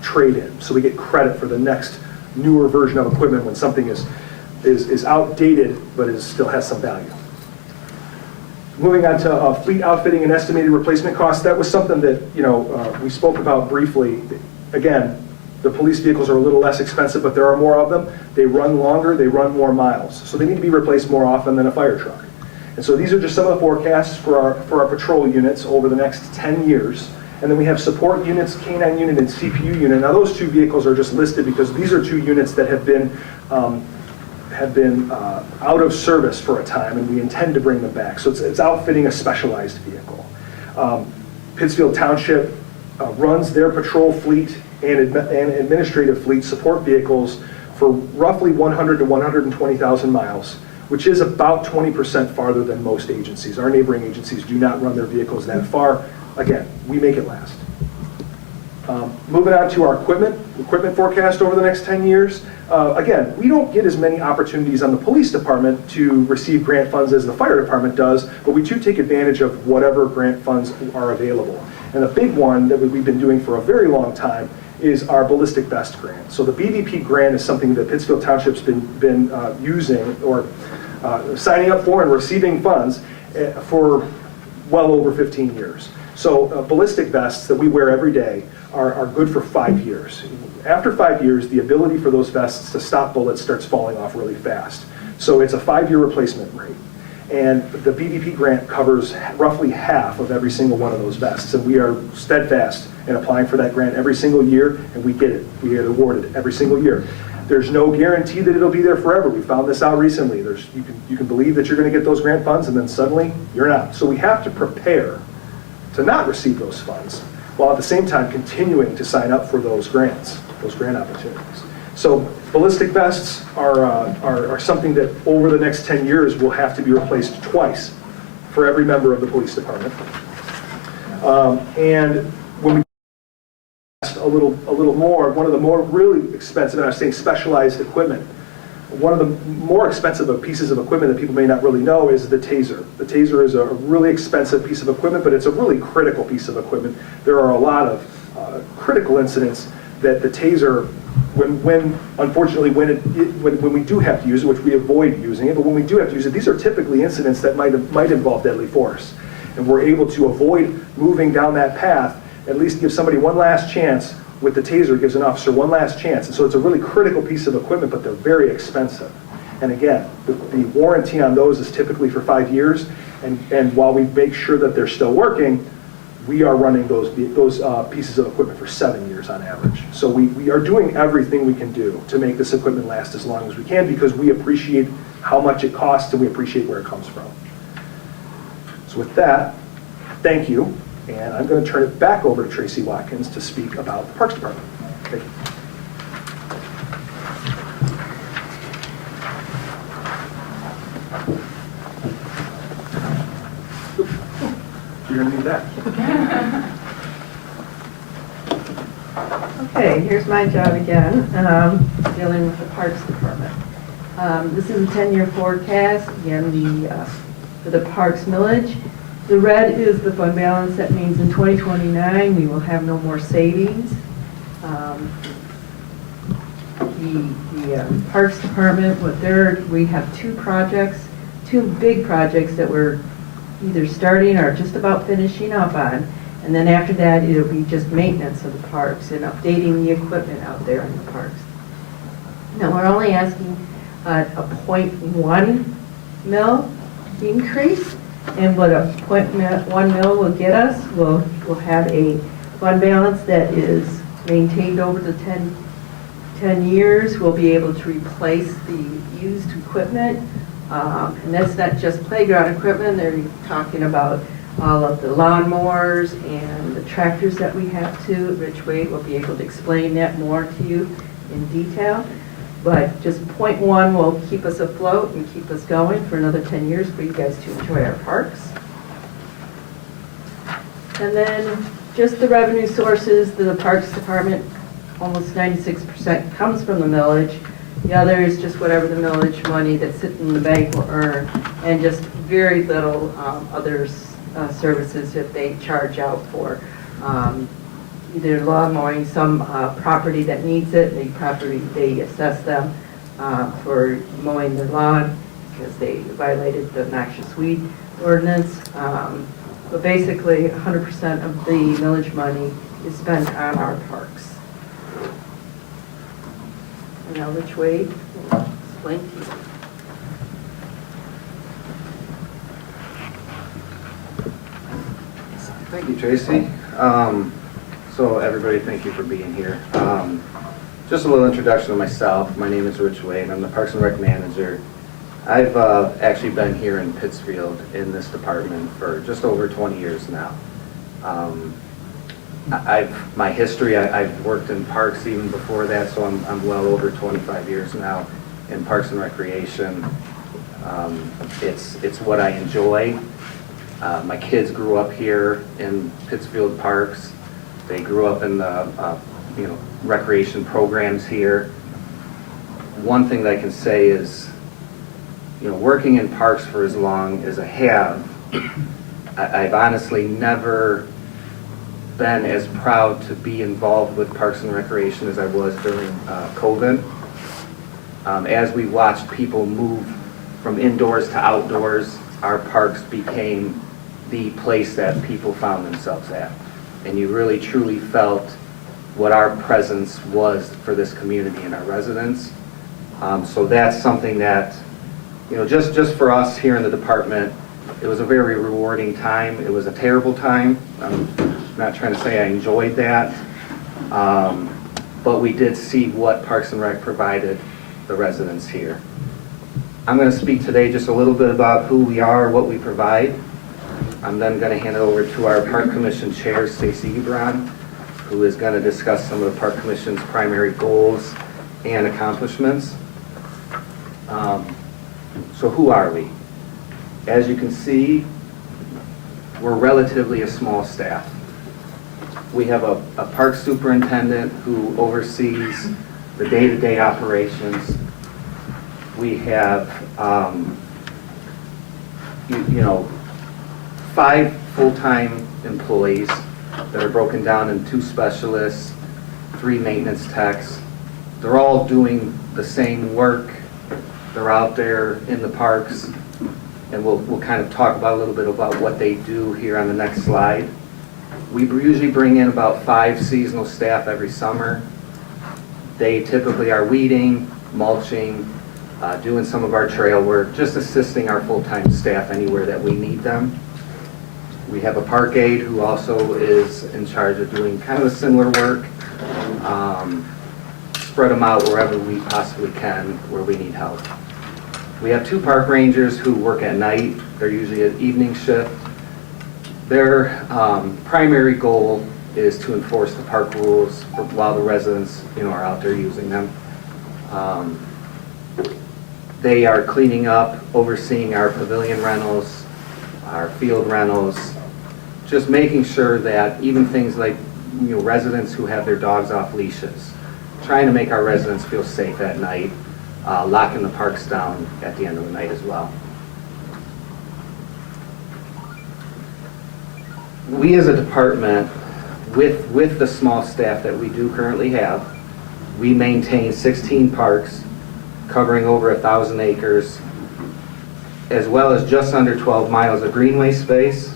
trade-in. So we get credit for the next newer version of equipment when something is outdated, but it still has some value. Moving on to fleet outfitting and estimated replacement costs, that was something that, we spoke about briefly. Again, the police vehicles are a little less expensive, but there are more of them. They run longer, they run more miles. So they need to be replaced more often than a fire truck. And so these are just some of the forecasts for our patrol units over the next 10 years. And then we have support units, K9 unit and CPU unit. Now those two vehicles are just listed because these are two units that have been out of service for a time, and we intend to bring them back. So it's outfitting a specialized vehicle. Pittsfield Township runs their patrol fleet and administrative fleet support vehicles for roughly 100 to 120,000 miles, which is about 20% farther than most agencies. Our neighboring agencies do not run their vehicles that far. Again, we make it last. Moving on to our equipment forecast over the next 10 years. Again, we don't get as many opportunities on the police department to receive grant funds as the fire department does, but we do take advantage of whatever grant funds are available. And the big one that we've been doing for a very long time is our ballistic vest grant. So the BVP grant is something that Pittsfield Township's been using or signing up for and receiving funds for well over 15 years. So ballistic vests that we wear every day are good for 5 years. After 5 years, the ability for those vests to stop bullets starts falling off really fast. So it's a 5-year replacement rate. And the BVP grant covers roughly half of every single one of those vests. And we are steadfast in applying for that grant every single year, and we get it. We get awarded every single year. There's no guarantee that it'll be there forever. We found this out recently. You can believe that you're going to get those grant funds, and then suddenly you're not. So we have to prepare to not receive those funds, while at the same time continuing to sign up for those grants, those grant opportunities. So ballistic vests are something that over the next 10 years will have to be replaced twice for every member of the police department. And when we a little more, one of the more really expensive, and I was saying specialized equipment, one of the more expensive pieces of equipment that people may not really know is the taser. The taser is a really expensive piece of equipment, but it's a really critical piece of equipment. There are a lot of critical incidents that the taser, unfortunately, when we do have to use it, which we avoid using it, but when we do have to use it, these are typically incidents that might involve deadly force. And we're able to avoid moving down that path, at least give somebody one last chance. With the taser, it gives an officer one last chance. And so it's a really critical piece of equipment, but they're very expensive. And again, the warranty on those is typically for 5 years. And while we make sure that they're still working, we are running those pieces of equipment for 7 years on average. So we are doing everything we can do to make this equipment last as long as we can, because we appreciate how much it costs and we appreciate where it comes from. So with that, thank you. And I'm going to turn it back over to Tracy Watkins to speak about the Parks Department. Thank you. You're going to need that. Okay, here's my job again, dealing with the Parks Department. This is a 10-year forecast, again, for the Parks Millage. The red is the fund balance. That means in 2029 we will have no more savings. The Parks Department, we have two big projects that we're either starting or just about finishing up on. And then after that, it'll be just maintenance of the parks and updating the equipment out there in the parks. Now, we're only asking a 0.1 mil increase. And what a 0.1 mil will get us, we'll have a fund balance that is maintained over the 10 years. We'll be able to replace the used equipment. And that's not just playground equipment. They're talking about all of the lawnmowers and the tractors that we have too. Rich Wade will be able to explain that more to you in detail. But just 0.1 will keep us afloat and keep us going for another 10 years for you guys to enjoy our parks. And then just the revenue sources, the Parks Department, almost 96% comes from the millage. The other is just whatever the millage money that's sitting in the bank will earn, and just very little other services that they charge out for. Either lawn mowing, some property that needs it, they assess them for mowing their lawn because they violated the noxious weed. ordinance. But basically, 100% of the millage money is spent on our parks. And now Rich Wade will explain to you. Thank you, Tracy. So everybody, thank you for being here. Just a little introduction of myself. My name is Rich Wade. I'm the Parks and Rec Manager. I've actually been here in Pittsfield in this department for just over 20 years now. My history, I've worked in parks even before that, so I'm well over 25 years now in Parks and Recreation. It's what I enjoy. My kids grew up here in Pittsfield Parks. They grew up in the recreation programs here. One thing that I can say is, working in parks for as long as I have, I've honestly never been as proud to be involved with Parks and Recreation as I was during COVID. As we watched people move from indoors to outdoors, our parks became the place that people found themselves at. And you really truly felt what our presence was for this community and our residents. So that's something that, just for us here in the department, it was a very rewarding time. It was a terrible time. I'm not trying to say I enjoyed that, but we did see what Parks and Rec provided the residents here. I'm going to speak today just a little bit about who we are, what we provide. I'm then going to hand it over to our Park Commission Chair, Stacy Ebron, who is going to discuss some of the Park Commission's primary goals and accomplishments. So who are we? As you can see, we're relatively a small staff. We have a park superintendent who oversees the day-to-day operations. We have, 5 full-time employees that are broken down in 2 specialists, 3 maintenance techs. They're all doing the same work. They're out there in the parks, and we'll kind of talk about a little bit about what they do here on the next slide. We usually bring in about 5 seasonal staff every summer. They typically are weeding, mulching, doing some of our trail work, just assisting our full-time staff anywhere that we need them. We have a park aide who also is in charge of doing kind of a similar work. Spread them out wherever we possibly can, where we need help. We have 2 park rangers who work at night. They're usually an evening shift. Their primary goal is to enforce the park rules while the residents, are out there using them. They are cleaning up, overseeing our pavilion rentals, our field rentals, just making sure that even things like residents who have their dogs off leashes, trying to make our residents feel safe at night, locking the parks down at the end of the night as well. We as a department, with the small staff that we do currently have, we maintain 16 parks covering over 1,000 acres, as well as just under 12 miles of greenway space.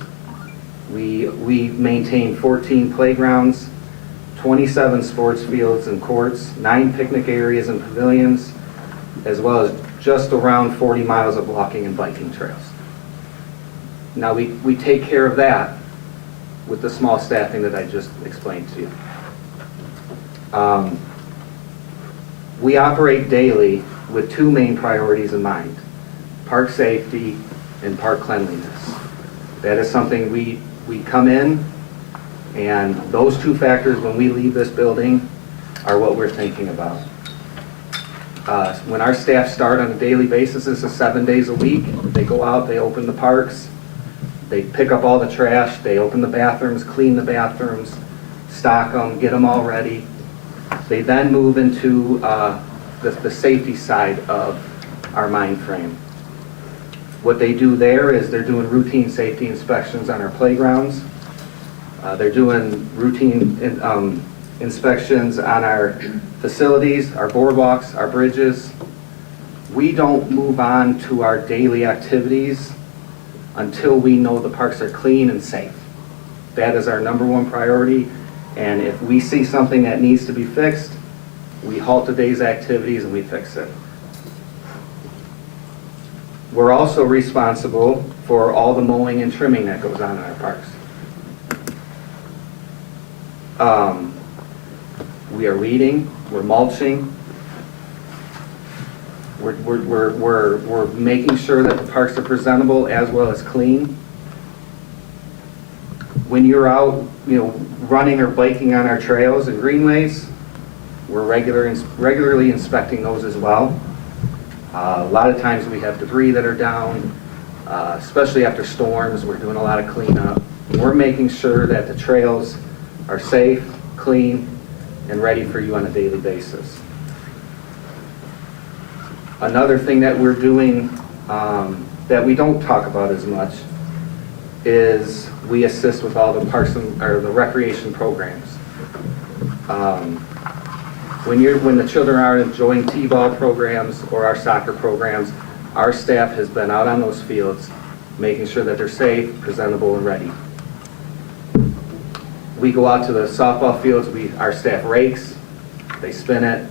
We maintain 14 playgrounds, 27 sports fields and courts, 9 picnic areas and pavilions, as well as just around 40 miles of walking and biking trails. Now we take care of that with the small staffing that I just explained to you. We operate daily with 2 main priorities in mind: park safety and park cleanliness. That is something we come in, and those 2 factors when we leave this building are what we're thinking about. When our staff start on a daily basis, this is 7 days a week. They go out, they open the parks, they pick up all the trash, they open the bathrooms, clean the bathrooms, stock them, get them all ready. They then move into the safety side of our mind frame. What they do there is they're doing routine safety inspections on our playgrounds. They're doing routine inspections on our facilities, our boardwalks, our bridges. We don't move on to our daily activities until we know the parks are clean and safe. That is our number one priority, and if we see something that needs to be fixed, we halt the day's activities and we fix it. We're also responsible for all the mowing and trimming that goes on in our parks. We are weeding, we're mulching, we're making sure that the parks are presentable as well as clean. When you're out, running or biking on our trails and greenways, we're regularly inspecting those as well. A lot of times we have debris that are down, especially after storms. We're doing a lot of cleanup. We're making sure that the trails are safe, clean, and ready for you on a daily basis. Another thing that we're doing that we don't talk about as much is we assist with all the parks or the recreation programs. When the children are enjoying T-ball programs or our soccer programs, our staff has been out on those fields making sure that they're safe, presentable, and ready. We go out to the softball fields, our staff rakes, they spin it,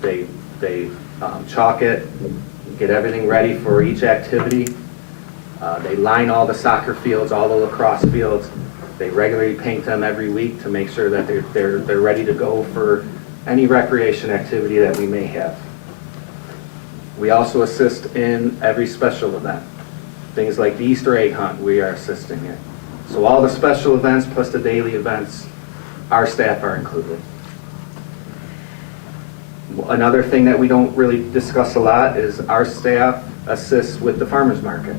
they chalk it, get everything ready for each activity. They line all the soccer fields, all the lacrosse fields. They regularly paint them every week to make sure that they're ready to go for any recreation activity that we may have. We also assist in every special event. Things like the Easter egg hunt, we are assisting in. So all the special events plus the daily events, our staff are included. Another thing that we don't really discuss a lot is our staff assists with the farmers market.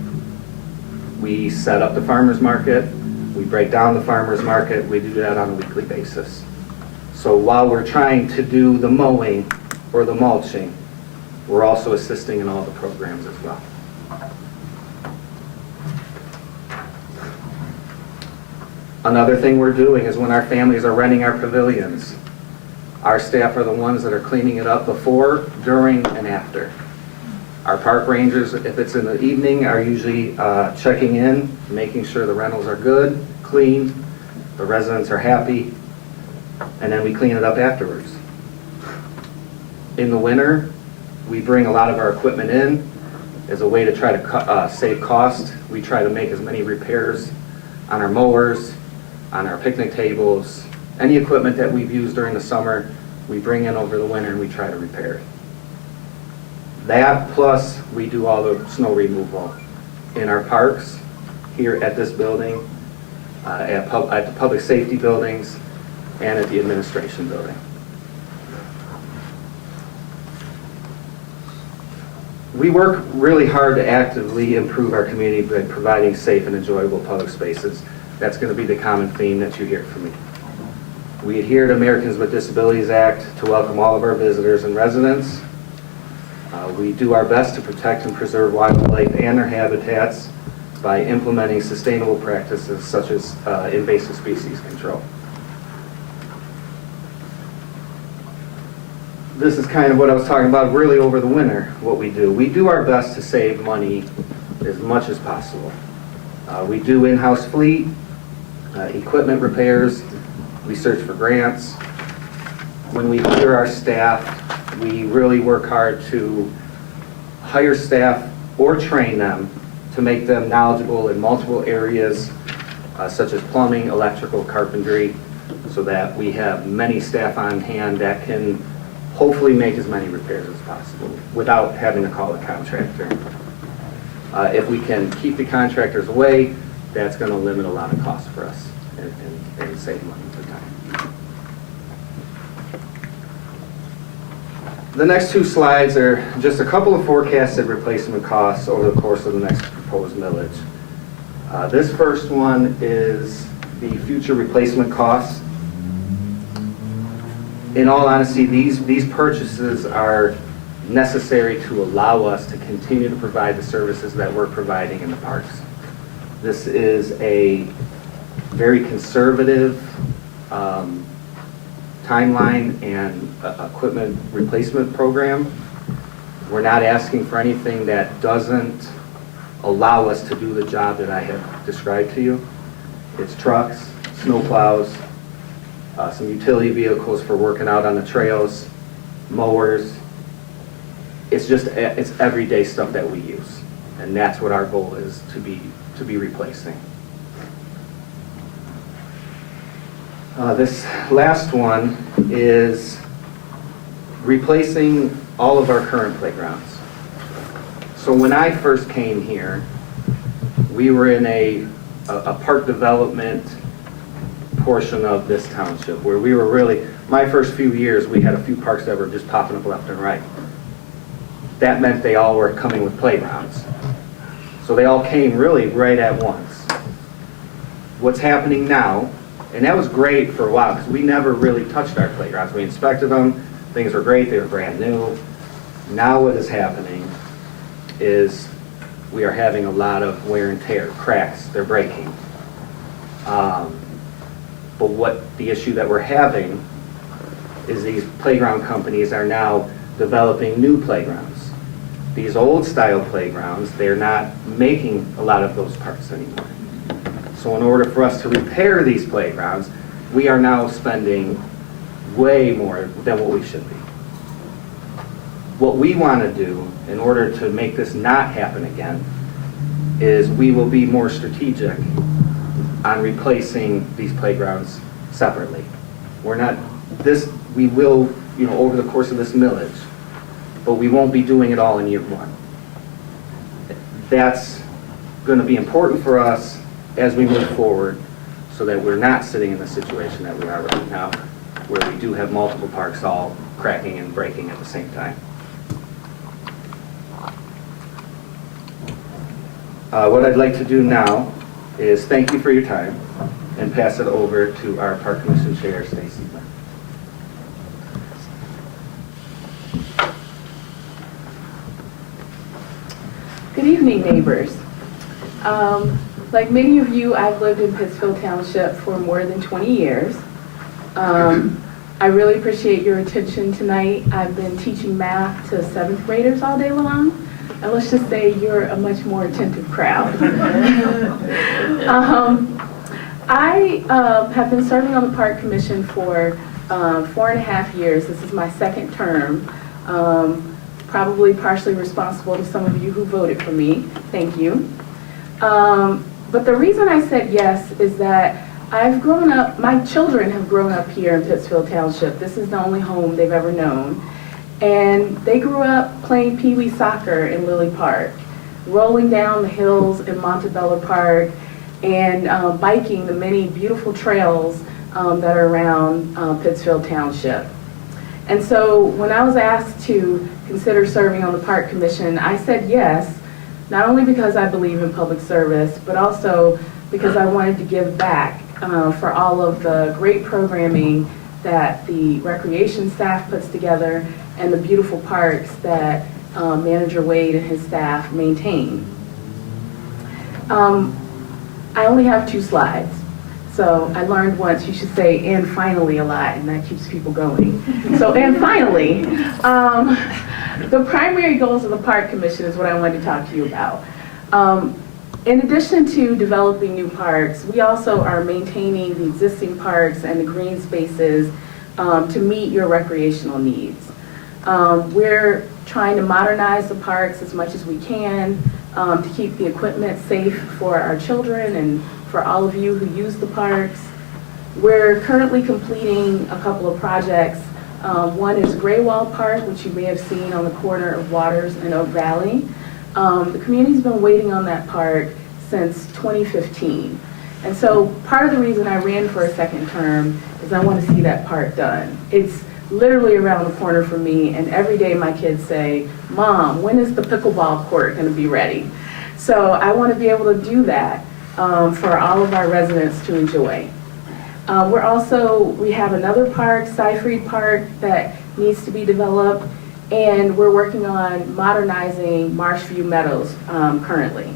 We set up the farmers market, we break down the farmers market, we do that on a weekly basis. So while we're trying to do the mowing or the mulching, we're also assisting in all the programs as well. Another thing we're doing is when our families are renting our pavilions, our staff are the ones that are cleaning it up before, during, and after. Our park rangers, if it's in the evening, are usually checking in, making sure the rentals are good, clean, the residents are happy, and then we clean it up afterwards. In the winter, we bring a lot of our equipment in as a way to try to save cost. We try to make as many repairs on our mowers, on our picnic tables, any equipment that we've used during the summer, we bring in over the winter and we try to repair it. That plus we do all the snow removal in our parks, here at this building, at the public safety buildings, and at the administration building. We work really hard to actively improve our community by providing safe and enjoyable public spaces. That's going to be the common theme that you hear from me. We adhere to Americans with Disabilities Act to welcome all of our visitors and residents. We do our best to protect and preserve wildlife and their habitats by implementing sustainable practices such as invasive species control. This is kind of what I was talking about really over the winter, what we do. We do our best to save money as much as possible. We do in-house fleet, equipment repairs, we search for grants. When we hire our staff, we really work hard to hire staff or train them to make them knowledgeable in multiple areas, such as plumbing, electrical, carpentry, so that we have many staff on hand that can hopefully make as many repairs as possible without having to call a contractor. If we can keep the contractors away, that's going to limit a lot of costs for us and save money for time. The next two slides are just a couple of forecasted replacement costs over the course of the next proposed millage. This first one is the future replacement costs. In all honesty, these purchases are necessary to allow us to continue to provide the services that we're providing in the parks. This is a very conservative timeline and equipment replacement program. We're not asking for anything that doesn't allow us to do the job that I have described to you. It's trucks, snow plows, some utility vehicles for working out on the trails, mowers. It's everyday stuff that we use. And that's what our goal is to be replacing. This last one is replacing all of our current playgrounds. So when I first came here, we were in a park development portion of this township where we were really, my first few years, we had a few parks that were just popping up left and right. That meant they all were coming with playgrounds. So they all came really right at once. What's happening now, and that was great for a while because we never really touched our playgrounds. We inspected them, things were great, they were brand new. Now what is happening is we are having a lot of wear and tear, cracks, they're breaking. But what the issue that we're having is these playground companies are now developing new playgrounds. These old style playgrounds, they're not making a lot of those parts anymore. So in order for us to repair these playgrounds, we are now spending way more than what we should be. What we want to do in order to make this not happen again is we will be more strategic on replacing these playgrounds separately. We will, over the course of this millage, but we won't be doing it all in year one. That's going to be important for us as we move forward so that we're not sitting in the situation that we are right now, where we do have multiple parks all cracking and breaking at the same time. What I'd like to do now is thank you for your time and pass it over to our Park Commission Chair, Stacy. Good evening, neighbors. Like many of you, I've lived in Pittsfield Township for more than 20 years. I really appreciate your attention tonight. I've been teaching math to 7th graders all day long. And let's just say you're a much more attentive crowd. I have been serving on the Park Commission for 4.5 years. This is my second term. Probably partially responsible to some of you who voted for me. Thank you. But the reason I said yes is that I've grown up, my children have grown up here in Pittsfield Township. This is the only home they've ever known. And they grew up playing Pee-wee soccer in Lily Park, rolling down the hills in Montebello Park, and biking the many beautiful trails that are around Pittsfield Township. And so when I was asked to consider serving on the Park Commission, I said yes, not only because I believe in public service, but also because I wanted to give back for all of the great programming that the recreation staff puts together and the beautiful parks that Manager Wade and his staff maintain. I only have 2 slides. So I learned once you should say, and finally a lot, and that keeps people going. So, and finally, the primary goals of the Park Commission is what I wanted to talk to you about. In addition to developing new parks, we also are maintaining the existing parks and the green spaces to meet your recreational needs. We're trying to modernize the parks as much as we can to keep the equipment safe for our children and for all of you who use the parks. We're currently completing a couple of projects. One is Graywall Park, which you may have seen on the corner of Waters and Oak Valley. The community's been waiting on that park since 2015. And so part of the reason I ran for a second term is I want to see that park done. It's literally around the corner from me, and every day my kids say, "Mom, when is the pickleball court going to be ready?" So I want to be able to do that for all of our residents to enjoy. We have another park, Seyfried Park, that needs to be developed, and we're working on modernizing Marshview Meadows currently.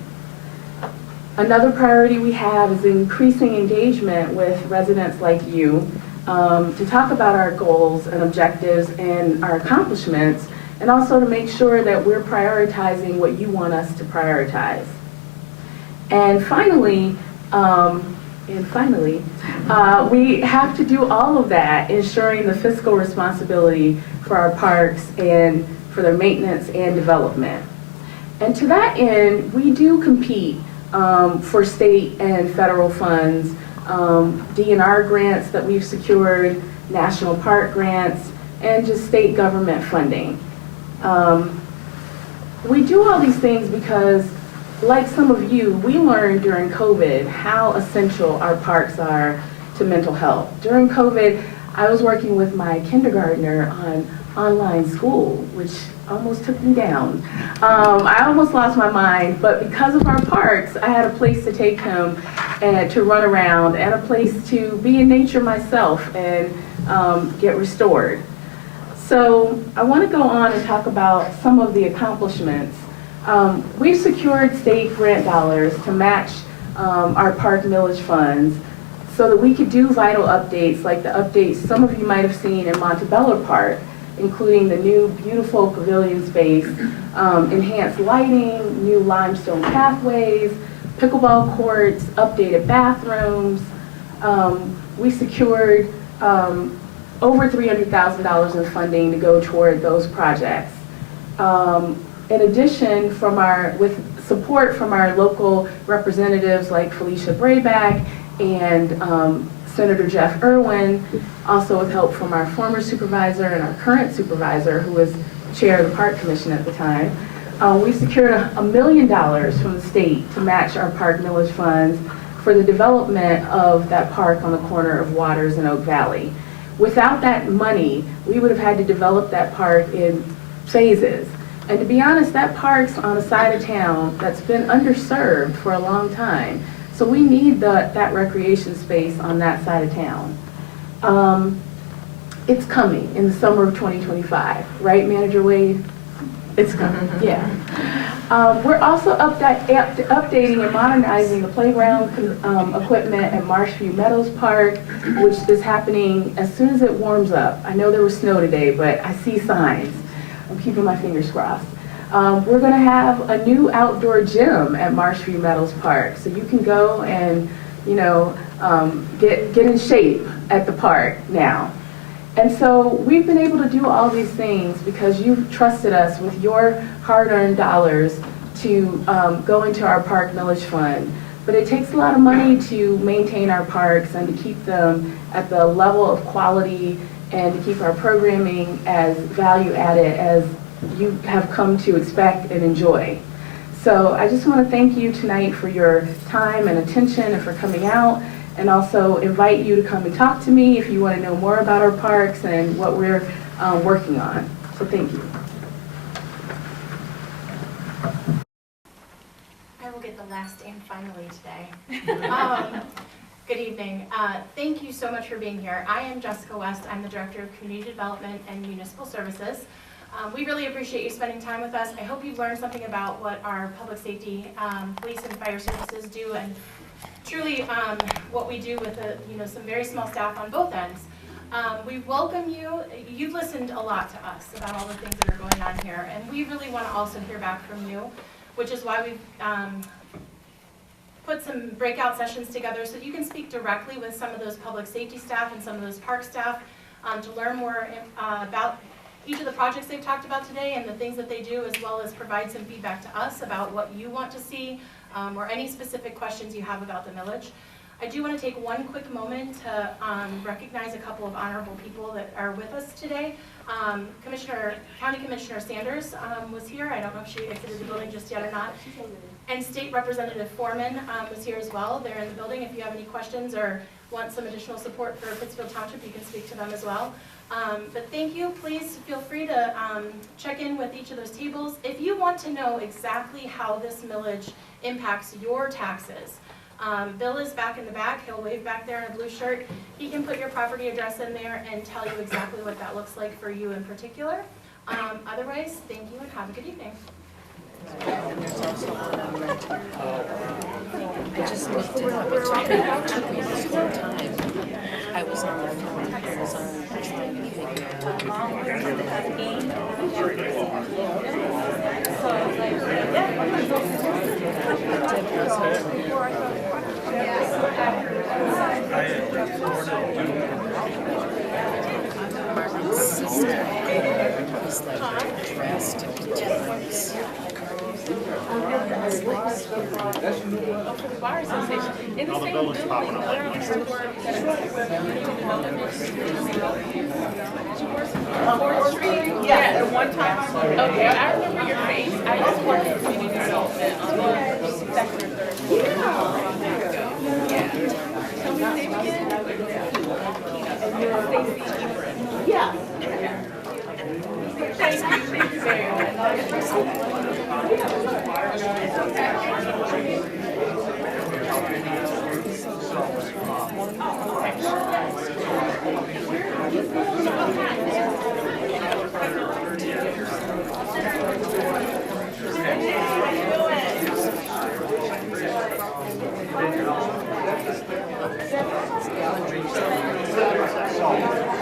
Another priority we have is increasing engagement with residents like you to talk about our goals and objectives and our accomplishments, and also to make sure that we're prioritizing what you want us to prioritize. And finally, we have to do all of that, ensuring the fiscal responsibility for our parks and for their maintenance and development. And to that end, we do compete for state and federal funds, DNR grants that we've secured, national park grants, and just state government funding. We do all these things because, like some of you, we learned during COVID how essential our parks are to mental health. During COVID, I was working with my kindergartner on online school, which almost took me down. I almost lost my mind, but because of our parks, I had a place to take him and to run around, and a place to be in nature myself and get restored. So I want to go on and talk about some of the accomplishments. We've secured state grant dollars to match our park millage funds so that we could do vital updates like the updates some of you might have seen in Montebello Park, including the new beautiful pavilion space, enhanced lighting, new limestone pathways, pickleball courts, updated bathrooms. We secured over $300,000 in funding to go toward those projects. In addition, with support from our local representatives like Felicia Brayback and Senator Jeff Irwin, also with help from our former supervisor and our current supervisor, who was chair of the Park Commission at the time, we secured $1 million from the state to match our park millage funds for the development of that park on the corner of Waters and Oak Valley. Without that money, we would have had to develop that park in phases. And to be honest, that park's on a side of town that's been underserved for a long time. So we need that recreation space on that side of town. It's coming in the summer of 2025, right, Manager Wade? It's coming, yeah. We're also updating and modernizing the playground equipment at Marshview Meadows Park, which is happening as soon as it warms up. I know there was snow today, but I see signs. I'm keeping my fingers crossed. We're going to have a new outdoor gym at Marshview Meadows Park, so you can go and, get in shape at the park now. And so we've been able to do all these things because you've trusted us with your hard-earned dollars to go into our park millage fund. But it takes a lot of money to maintain our parks and to keep them at the level of quality and to keep our programming as value-added as you have come to expect and enjoy. So I just want to thank you tonight for your time and attention and for coming out, and also invite you to come and talk to me if you want to know more about our parks and what we're working on. So thank you. I will get the last and finally today. Good evening. Thank you so much for being here. I am Jessica West. I'm the Director of Community Development and Municipal Services. We really appreciate you spending time with us. I hope you've learned something about what our public safety, police and fire services do, and truly what we do with some very small staff on both ends. We welcome you. You've listened a lot to us about all the things that are going on here, and we really want to also hear back from you, which is why we've put some breakout sessions together so that you can speak directly with some of those public safety staff and some of those park staff to learn more about each of the projects they've talked about today and the things that they do, as well as provide some feedback to us about what you want to see or any specific questions you have about the millage. I do want to take one quick moment to recognize a couple of honorable people that are with us today. County Commissioner Sanders was here. I don't know if she exited the building just yet or not. And State Representative Foreman was here as well. They're in the building. If you have any questions or want some additional support for Pittsfield Township, you can speak to them as well. But thank you. Please feel free to check in with each of those tables. If you want to know exactly how this millage impacts your taxes, Bill is back in the back. He'll wave back there in a blue shirt. He can put your property address in there and tell you exactly what that looks like for you in particular. Otherwise, thank you and have a good evening. And there's also I just looked it up. It took me this whole time. I was on the phone. I was on trying to figure out. is like drastic difference. For the bar association, in the same building, where I used to work at Fourth Street? Yeah, the one time. Okay, I remember your face. I used to work at community development on the second or third floor. Yeah. Tell me your name again. Yeah. Thank you very much.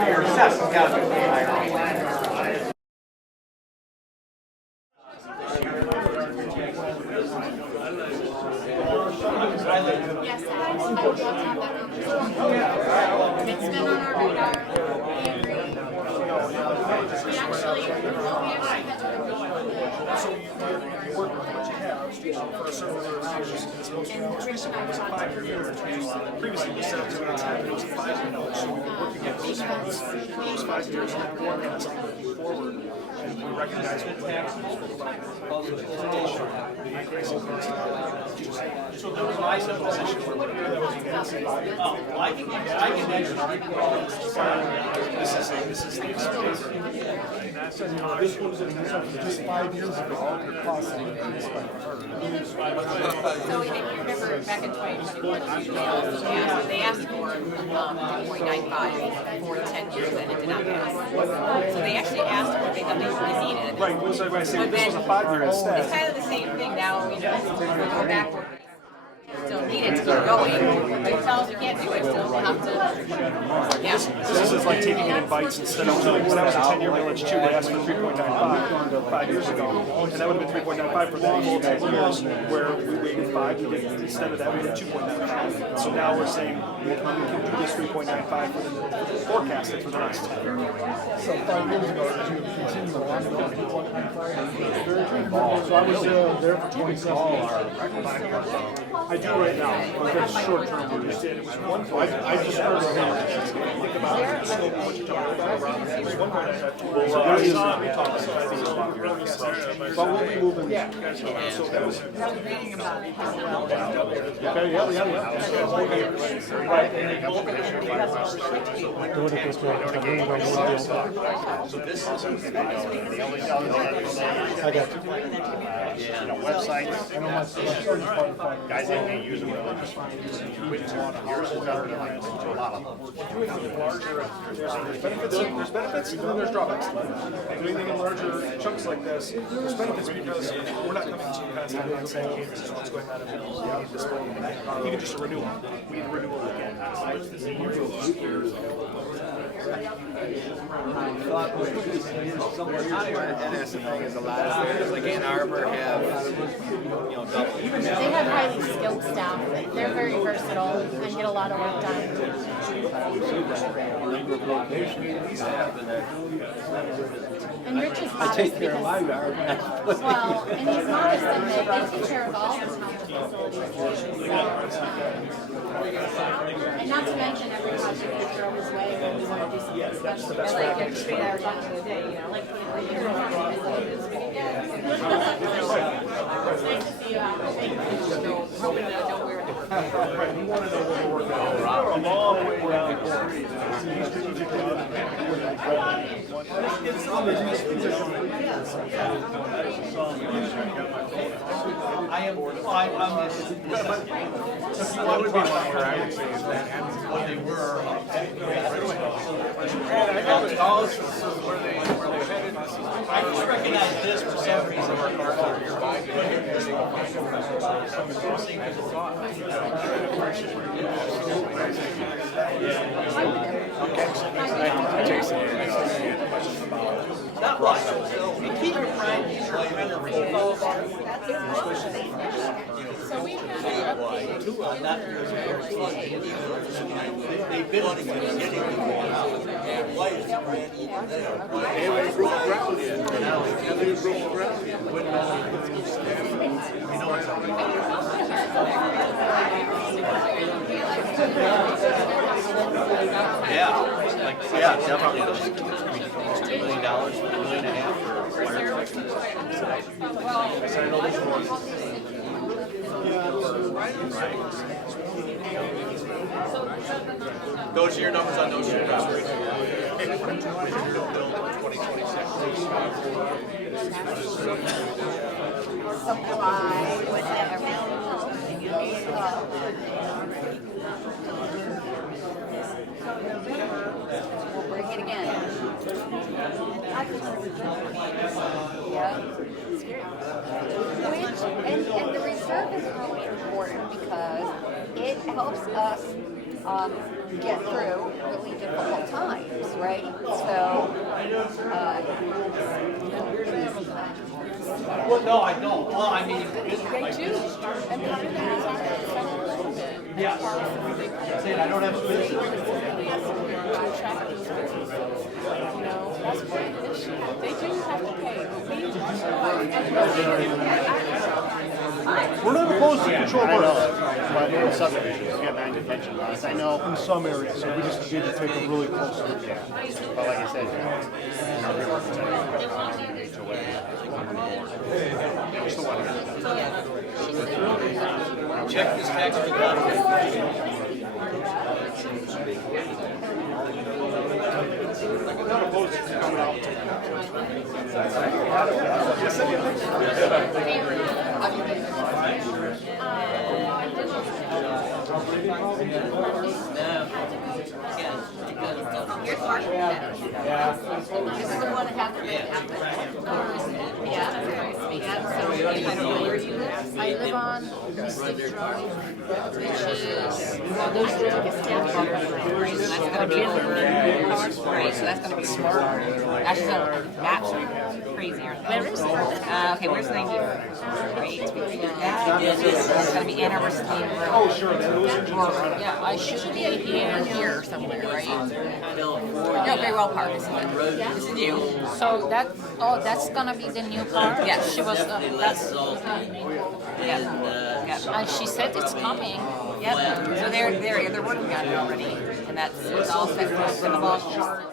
Your assessment's got to be higher. Yes, I would love to have that conversation. It's been on our radar. We agree. We actually had to Previously, we said it was going to happen, it was a 5-year note, so we were working at those funds, those 5 years, and then working on something moving forward, and we recognize what the taxes will provide. So there was my position where we're looking at saying, I can measure this is the expense. This was just 5 years ago, the cost of it increased by a third. So if you remember back in 2021, they asked for 2.95 for 10 years and it did not pass. So they actually asked for what they thought they really needed. Right, well, so I say But this then was a 5-year it's instead. kind of the same thing now, you know, we go backward. Still need it to keep going. But you tell us you can't do it, still we'll have to, yeah. This is like taking it in bites instead of, when I was a 10-year millage too, they asked for 3.95 5 years ago, and that would have been 3.95 for the full 10 years, where we waited 5 to get, instead of that, we did 2.95. So now we're saying, we can do this 3.95 for the forecasted for the next 10 years. So 5 years ago, did you continue on to 2.95? So I was there for 27 years. I do right now, but it's short-term, we just did, it was one point. I just heard of think about the scope of what you're talking about. It was one point I had to. But we'll be moving. Yeah. So that was. Okay, yeah. So this is the only I got you. Websites, guys that may use them. Yours is better than mine. A lot of them. There's benefits and then there's drawbacks. Doing anything in larger chunks like this, there's benefits because we're not coming to you guys and saying, hey, this is what's going on in this building. Even just a renewal. We need a renewal again. Somewhere higher, and that's the thing is a lot of areas like Ann Arbor have, double. They have highly skilled staff. They're very versatile and get a lot of work done. And Rich is modest because, well, and he's modest in that they take care of all the town facilities. And not to mention every project they throw his way when we want to do something special. I like yesterday, I was talking the other day, like putting the year on this weekend. It's nice to see you out. Thank you. Hoping that I don't wear it. We want to know what we're working on. A long way down the street. I'm just. That would be one where I would say is that What they were. I just recognize this for some reason. Not much. And keep your prime user. So we have not they've been yeah, definitely those $2 million, $1.5 million for fire trucks. Those are your numbers on those two properties. Supply, whatever. We'll bring it again. Yeah. Which, and the reserve is really important because it helps us get through really difficult times, right? So, Well, no, I don't. Well, I mean, They do, and part of that is our yeah. Saying I don't have space. That's part of the issue. They do have to pay, We're not opposed to control burns. But in subdivisions, you got 9 detention bonds. I know in some areas, so we just need to take a really close look at it. But like I said, Check this tax for that. here's Marshall Meadows. This is the one that has the big apple. Yeah. Yeah, so I don't know where you live. I live on Mystic Drive, which is, well, those are like a step butter. So that's gonna be over, right, so that's gonna be smart. Actually, so maps are crazy, aren't they? Where is it? Okay, where's 90? Right. It's gonna be Ann Arbor Steam Road. Oh, sure, man. Yeah, I should be here somewhere, right? No, Great Well Park, this is it. This is you. So that's gonna be the new park? Yes. She was, that's, Yeah. and she said it's coming. Yep, so they're working on it already, and it's all set for the fall.